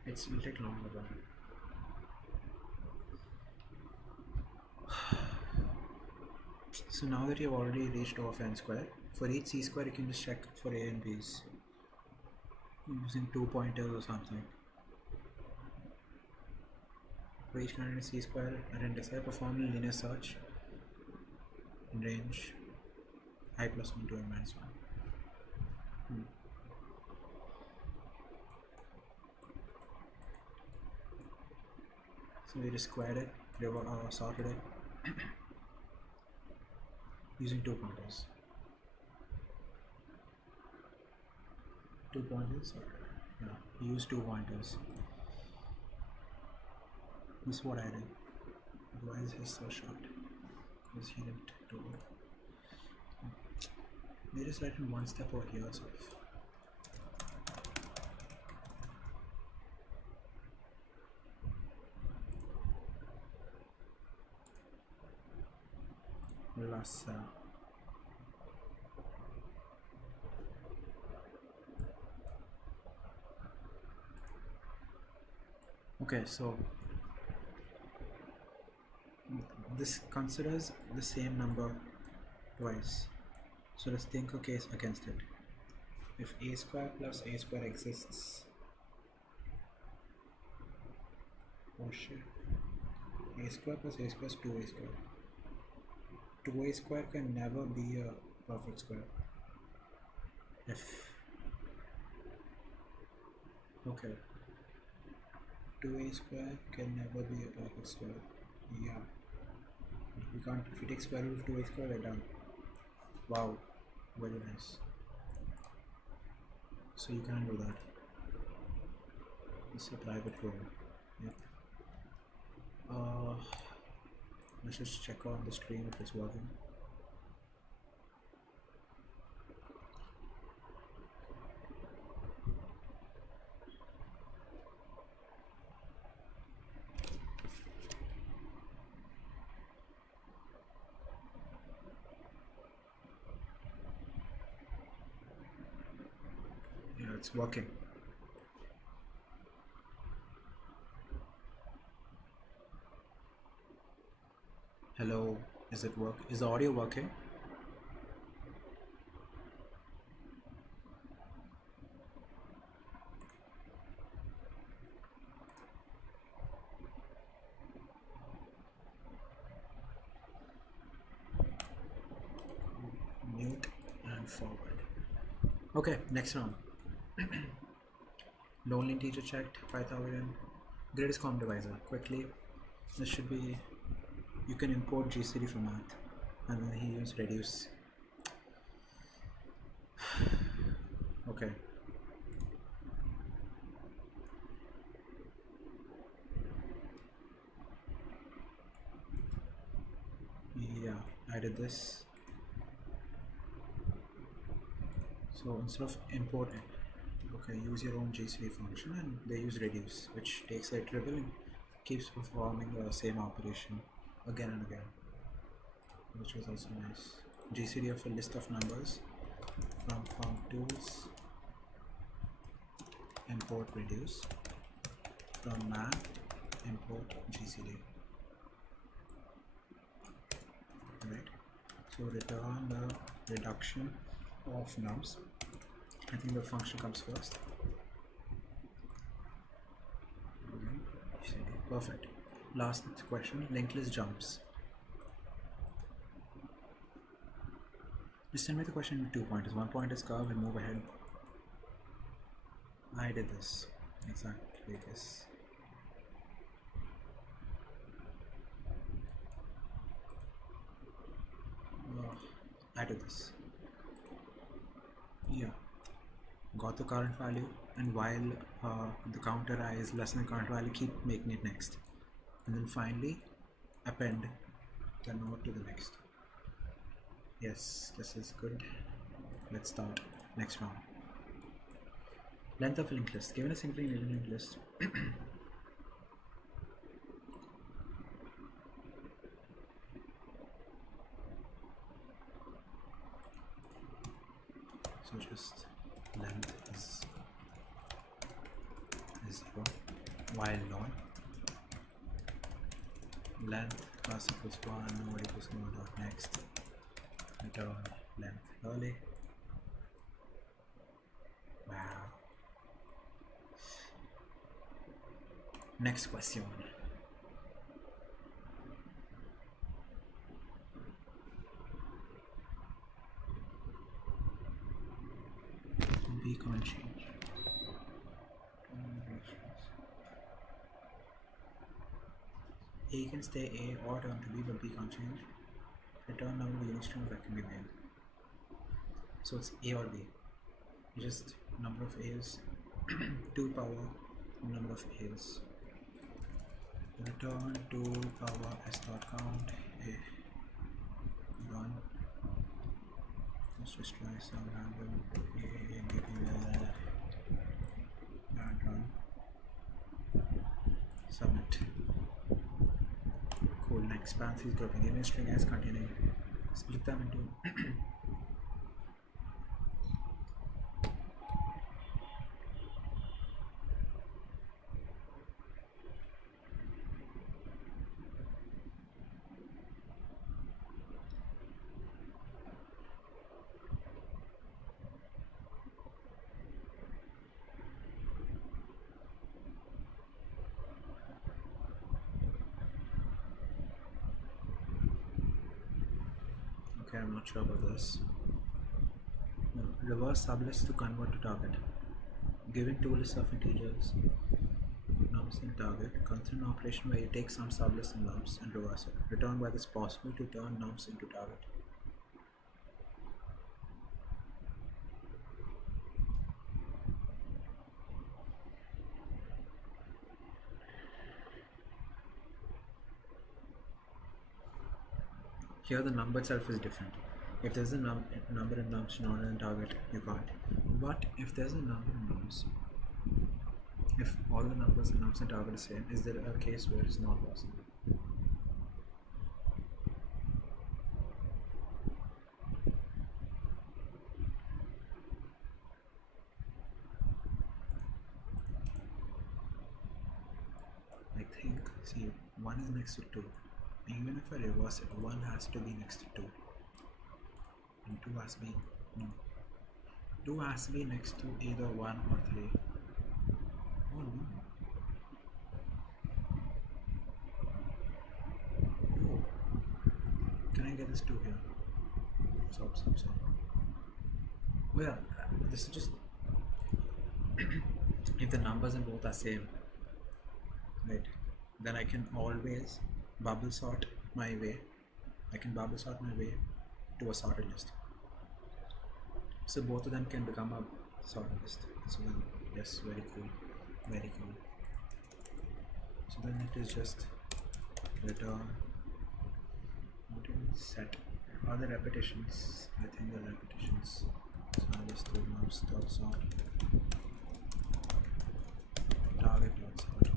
It will take longer though. So now that you've already reached O of n square, for each c square you can just check for a and b's using 2 pointers or something. For each candidate c square at index I perform a linear search in range I plus 1 to n minus 1. So we just squared it, sorted it using 2 pointers. 2 pointers? Yeah, we use 2 pointers. This is what I did. Why is his so short? Because he didn't do it. We just write in one step over here itself. Last okay, so this considers the same number twice. So let's think a case against it. If a square plus a square exists, oh shit, a square plus a square is 2a square. 2a square can never be a perfect square. If okay, 2a square can never be a perfect square. Yeah, we can't. If we take square root of 2a square, we're done. Wow, very nice. So you can do that. It's a private role. Yep. Let's just check on the stream if it's working. Yeah, it's working. Hello, is it work? Is the audio working? Mute and forward. Okay, next round. Lonely integer checked, Pythagorean, greatest common divisor. Quickly, this should be. You can import GCD from math, and then he uses reduce. Okay. Yeah, I did this. So instead of importing, okay, use your own GCD function, and they use reduce, which takes a triple and keeps performing the same operation again and again, which was also nice. GCD of a list of numbers from form tools, import reduce, from math, import GCD. Right, so return the reduction of nums. I think the function comes first. Perfect. Last question, linked list jumps. Just send me the question with 2 pointers. 1 point is curve and move ahead. I did this. Exactly this. I did this. Yeah. Got the current value, and while the counter I is less than the current value, keep making it next. And then finally append the node to the next. Yes, this is good. Let's start next round. Length of linked list. Given a simply linked list, so just length is 0 while non length plus equals 1 node equals node dot next return length early. Wow. Next question. B can't change. A can stay A or turn to B, but B can't change. Return number of unit strings that can be made. So it's A or B. Just number of A's, 2 power number of A's. Return 2 power S dot count A. Run. Let's just try some random A and run. Submit. Cool. Next, span these grouping. Given string as containing. Split them into okay, I'm not sure about this. No, reverse sublist to convert to target. Given two lists of integers, nums and target, consider an operation where you take some sublist and nums and reverse it. Return whether it's possible to turn nums into target. Here the number itself is different. If there's a number in nums not in target, you can't. But if there's a number in nums, if all the numbers in nums and target are the same, is there a case where it's not possible? I think, see, 1 is next to 2. Even if I reverse it, 1 has to be next to 2. And 2 has to be, no. 2 has to be next to either 1 or 3. Oh no. Oh. Can I get this 2 here? Stop. Oh yeah, this is just if the numbers in both are same, right, then I can always bubble sort my way. I can bubble sort my way to a sorted list. So both of them can become a sorted list. So then, yes, very cool. So then it is just return set. Are the repetitions? I think the repetitions. So I'll just do nums dot sort target dot sort.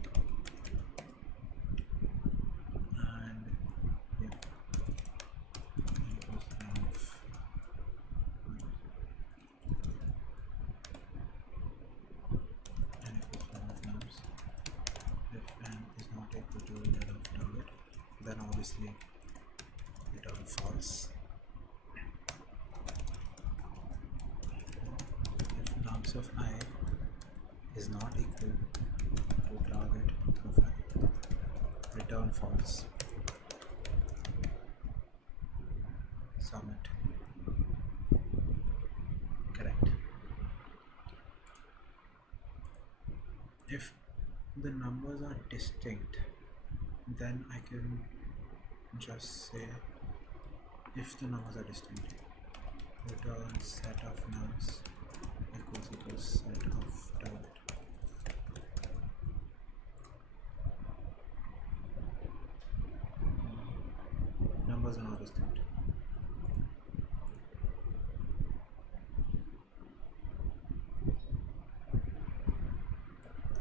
Then obviously return false. If nums of I is not equal to target of I, return false. Submit. If the numbers are distinct, then I can just say if the numbers are distinct, return set of nums equals set of dot. Numbers are not distinct.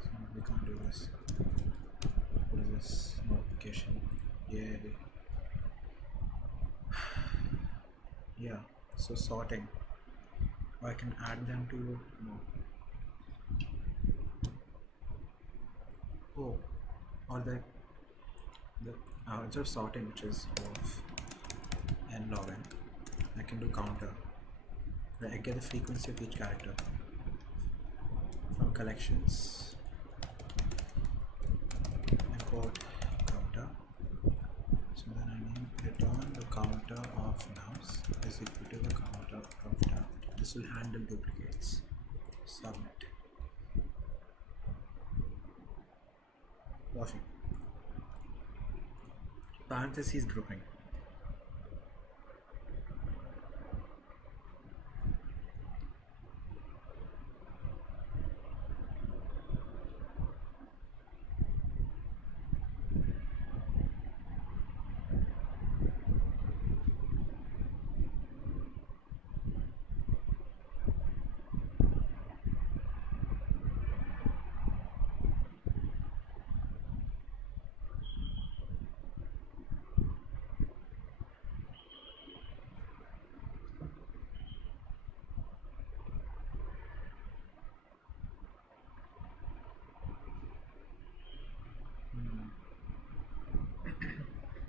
So we can't do this. What is this notification? Yay. Yeah, so sorting. Or I can add them to no. Oh, or the instead of sorting, which is of n log n, I can do counter. Where I get the frequency of each character from collections. Import counter. So then I name return the counter of nums is equal to the counter of tab. This will handle duplicates. Submit. Perfect. Parentheses grouping.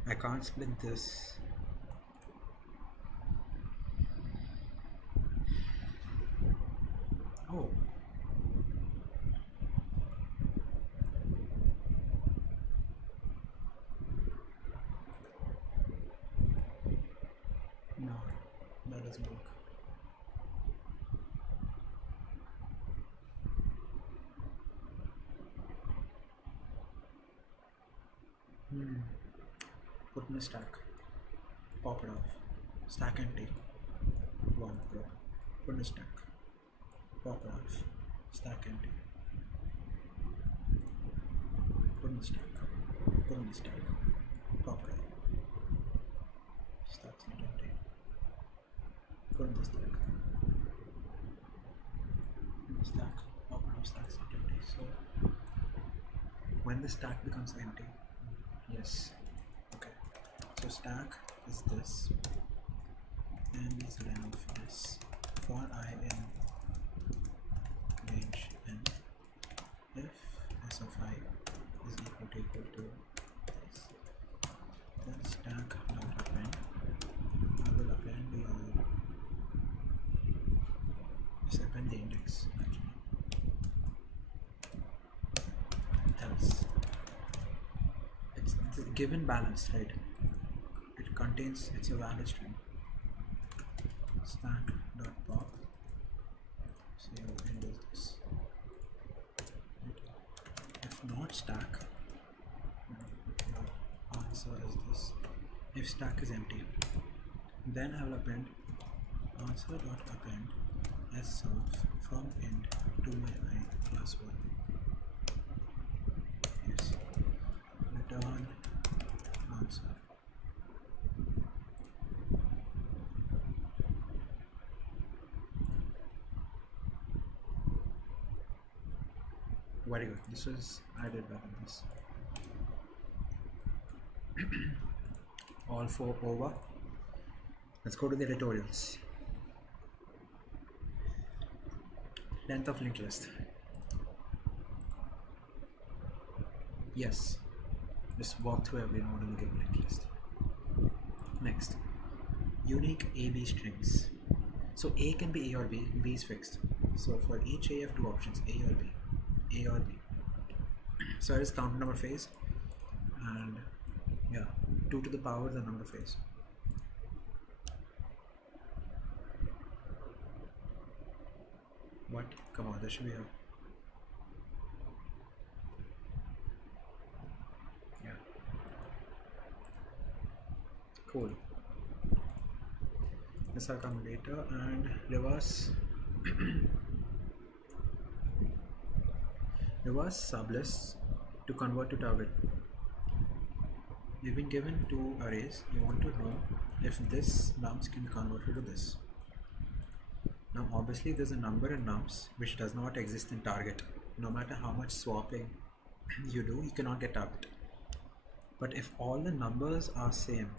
I can't split this. Oh. No, that doesn't work. Put in a stack. Pop it off. Stack empty. One go. Put in a stack. Pop it off. Stack empty. Put in the stack. Put in the stack. Pop it off. Stack's not empty. Put in the stack. Put in the stack. Pop it off. Stack's not empty. So when the stack becomes empty, yes. Okay. So stack is this, and is length of this. For I in range n, if s of I is equal to this, then stack dot append. I will append your just append the index actually. Else it's given balance, right? It contains, it's a valid string. Stack dot pop. So your end is this. Right. If not stack, your answer is this. If stack is empty, then I will append answer dot append s of from end to my I plus 1. Yes. Return answer. Very good. This was, I did well in this. All 4 over. Let's go to the editorials. Length of linked list. Yes. Just walk through every node in the given linked list. Next. Unique AB strings. So A can be A or B. B is fixed. So for each A you have 2 options, A or B. A or B. So I just count number phase, and yeah, 2 to the power the number phase. What? Come on, there should be a Cool. This will come later. And reverse reverse sublist to convert to target. You've been given two arrays. You want to know if this nums can be converted to this. Now obviously there's a number in nums which does not exist in target. No matter how much swapping you do, you cannot get target. But if all the numbers are same,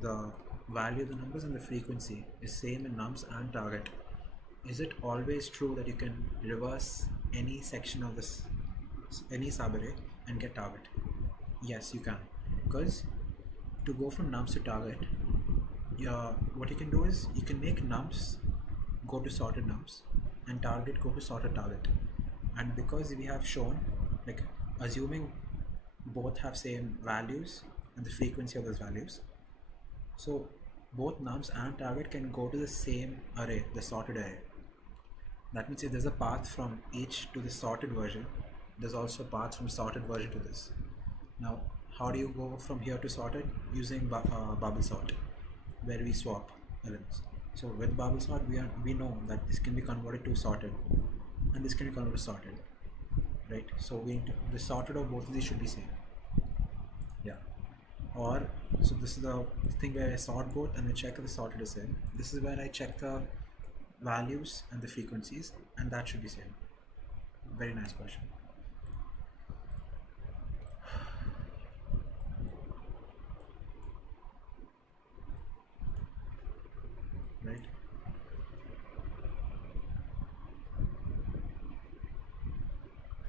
the value of the numbers and the frequency is same in nums and target, is it always true that you can reverse any section of this, any subarray, and get target? Yes, you can. Because to go from nums to target, what you can do is you can make nums go to sorted nums and target go to sorted target. And because we have shown, like assuming both have same values and the frequency of those values, so both nums and target can go to the same array, the sorted array. That means if there's a path from each to the sorted version, there's also a path from sorted version to this. Now how do you go from here to sorted? Using bubble sort, where we swap elements. So with bubble sort, we know that this can be converted to sorted and this can be converted to sorted, right? So the sorted of both of these should be same. Yeah. Or so this is the thing where I sort both and I check if the sorted is same. This is where I check the values and the frequencies, and that should be same. Very nice question. Right?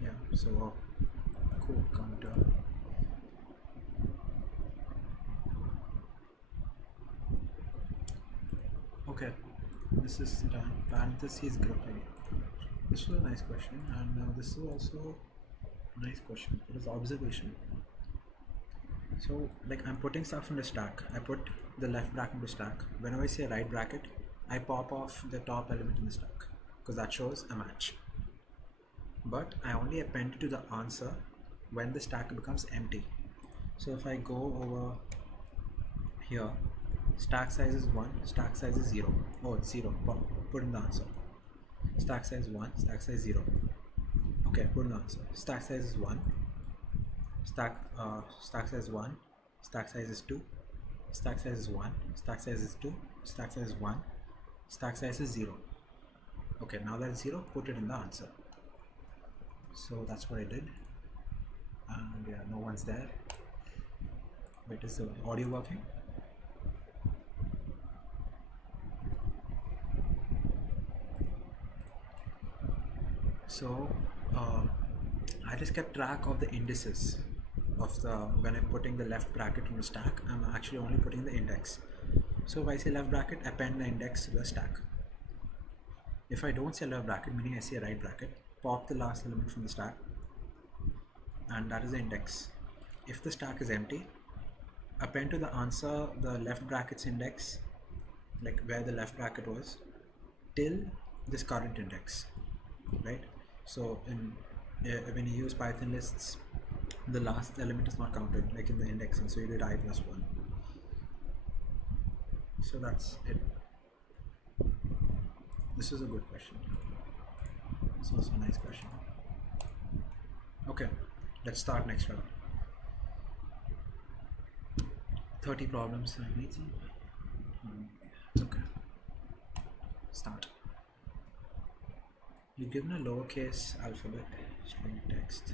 Yeah, so cool counter. Okay, this is done. Parentheses group again. This was a nice question, and this is also a nice question. It is observation. So like I'm putting stuff in the stack. I put the left bracket in the stack. Whenever I say right bracket, I pop off the top element in the stack because that shows a match. But I only append it to the answer when the stack becomes empty. So if I go over here, stack size is 1, stack size is 0. Oh, it's 0. Put in the answer. Stack size 1, stack size 0. Okay, put in the answer. Stack size is 1. Stack size 1, stack size is 2, stack size is 1, stack size is 2, stack size is 1, stack size is 0. Okay, now that is 0, put it in the answer. So that's what I did, and yeah, no one's there. Wait, is the audio working? So I just kept track of the indices of the, when I'm putting the left bracket in the stack, I'm actually only putting the index. So if I say left bracket, append the index to the stack. If I don't say left bracket, meaning I say right bracket, pop the last element from the stack, and that is the index. If the stack is empty, append to the answer the left bracket's index, like where the left bracket was, till this current index, right? So when you use Python lists, the last element is not counted, like in the indexing, so you did I plus 1. So that's it. This is a good question. This is also a nice question. Okay, let's start next round. 30 problems. Okay. Start. You're given a lowercase alphabet string text.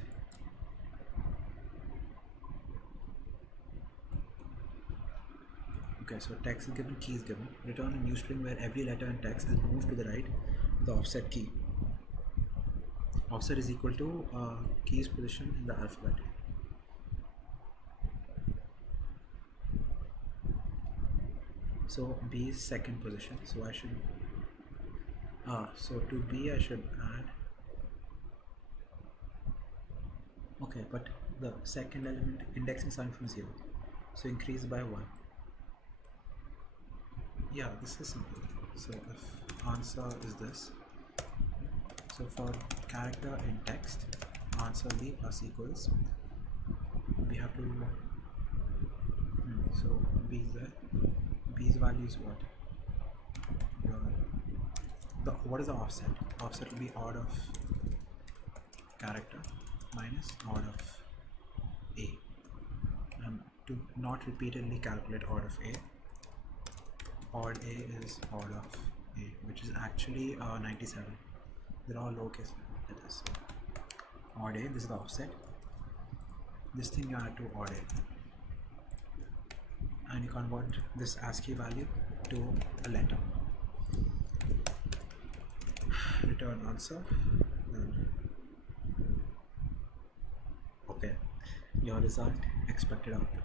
Okay, so text is given, key is given. Return a new string where every letter in text is moved to the right with the offset key. Offset is equal to key's position in the alphabet. So B is second position, so I should so to B I should add, okay, but the second element indexing starting from 0, so increase by 1. Yeah, this is simple. So if answer is this, so for character in text, answer B plus equals, we have to so b is there. B's value is what? Your what is the offset? Offset will be odd of character minus odd of a. And to not repeatedly calculate odd of a, odd a is odd of a, which is actually 97. They're all lowercase letters. Odd a, this is the offset. This thing you add to odd a, and you convert this ASCII value to a letter. Return answer. Okay, your result, expected output.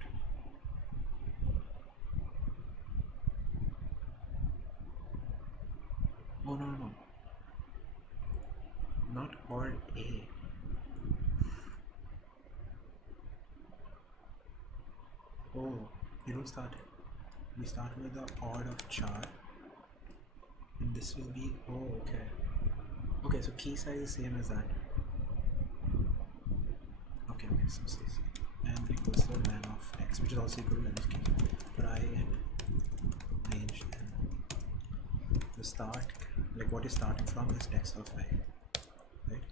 Oh no, not odd a. Oh, you don't start. We start with the odd of char, and this will be, oh, okay. Okay, so key size is same as that. Okay, so n equals to len of x, which is also equal to len of k. But I in range n. The start, like what you're starting from is text of I, right?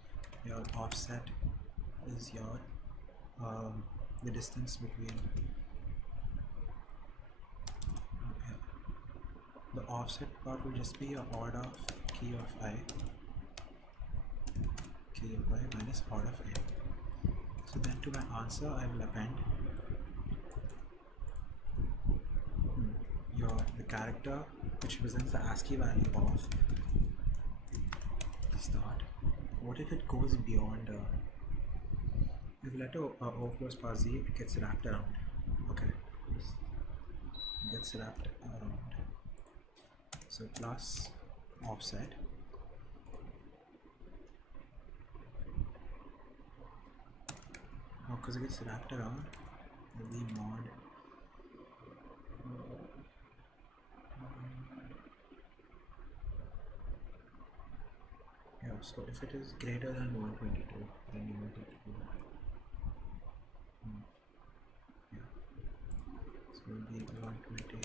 Your offset is your the distance between. The offset part will just be a odd of key of I minus odd of a. So then to my answer I will append the character which represents the ASCII value of the start. What if it goes beyond if letter O plus par Z, it gets wrapped around. Okay, it gets wrapped around. So plus offset because it gets wrapped around the mod yeah, so if it is greater than 122 then you want it to go yeah, so it will be 122.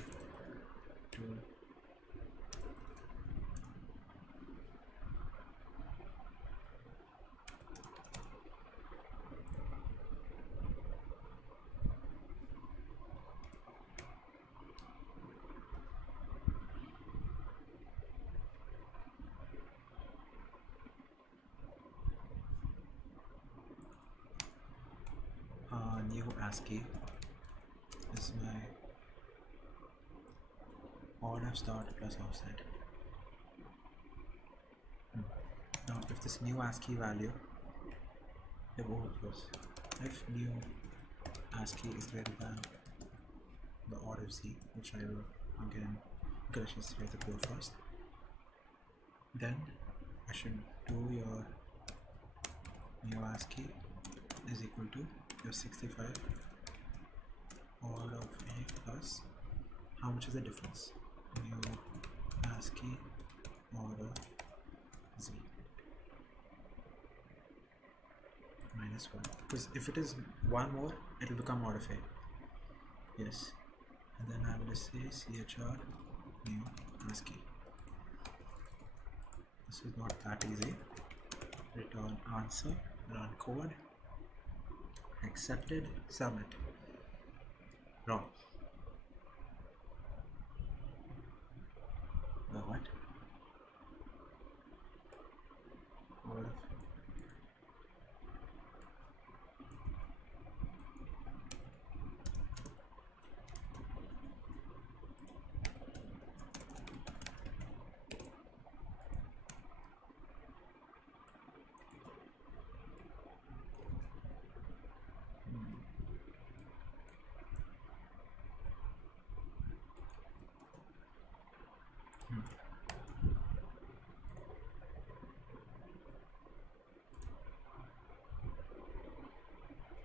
New ASCII is my odd of start plus offset. Now if this new ASCII value overflows, if new ASCII is greater than the odd of Z, which I will again, okay, let's just write the code first, then I should do your new ASCII is equal to your 65 odd of A plus how much is the difference? New ASCII odd of Z minus 1, because if it is one more it will become odd of A. Yes, and then I will say chr new ASCII. This is not that easy. Return answer, run code, accepted, submit. Wrong. What? What?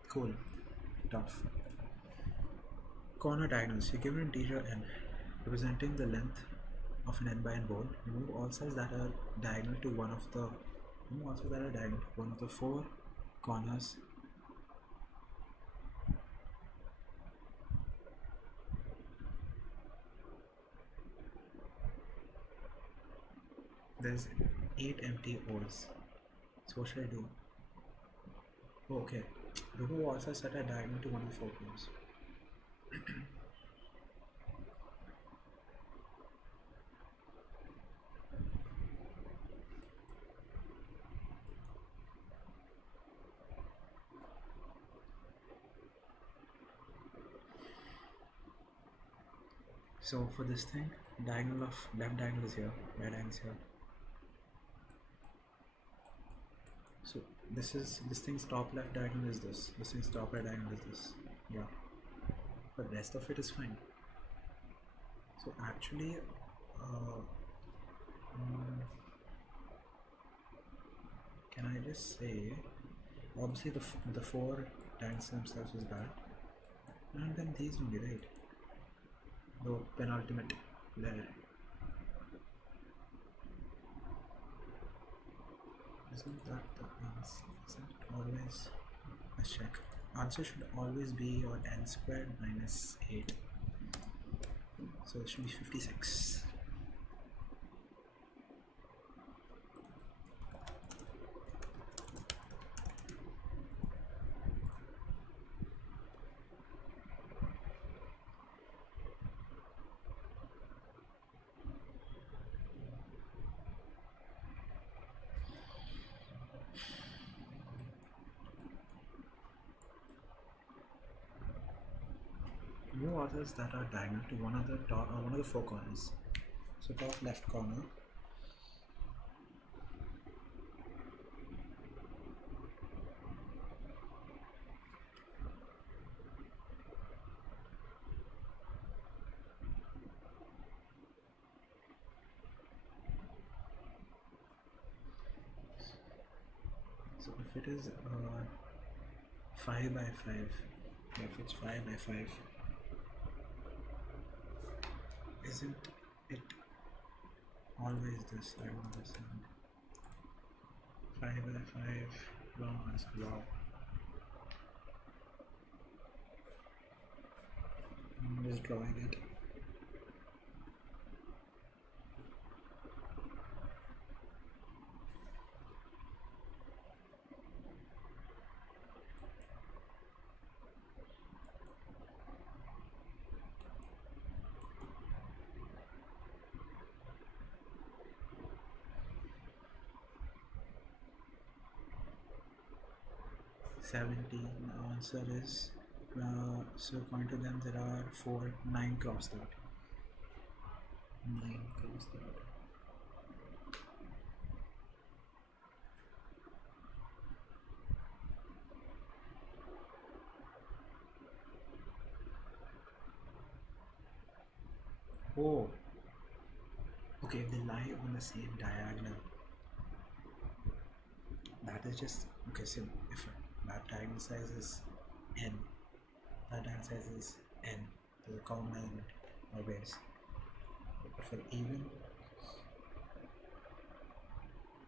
Cool. Tough. Corner diagonals. You're given an integer n representing the length of an n by n board. Remove all sides that are diagonal to one of the four corners there's 8 empty O's. So what should I do? Oh, okay. Remove also set a diagonal to one of the 4 points. So for this thing, diagonal of left diagonal is here, right diagonal is here. So this thing's top left diagonal is this. This thing's top right diagonal is this. Yeah. But rest of it is fine. So actually, can I just say, obviously the 4 diagonals themselves is bad, and then these will be right. The penultimate there. Isn't that the answer? Isn't it always? Let's check. Answer should always be your n squared minus 8. So it should be 56. New others that are diagonal to one of the 4 corners. So top left corner. So if it is 5 by 5, if it's 5 by 5, isn't it always this? I don't understand. 5 by 5 long as wow. I'm just drawing it. The answer is so according to them there are 9 cross that. 9 cross that. Oh, okay, they lie on the same diagonal. That is just okay. So if that diagonal size is n, that diagonal size is n, there's a common element always. But for even,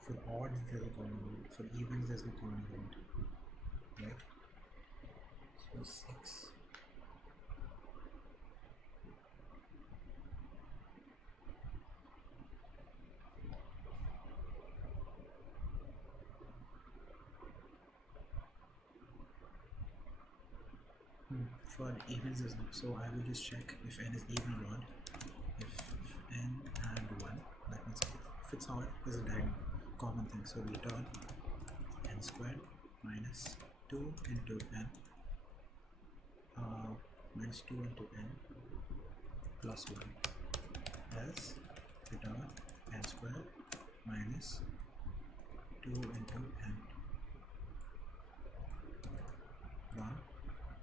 for odds there's a common element. For evens there's no common element, right? So 6. For evens there's no, so I will just check if n is even or odd. If n and 1, that means if it's odd, there's a diagonal common thing. So we return n squared minus 2 into n minus 2 into n plus 1 else return n squared minus 2 into n 1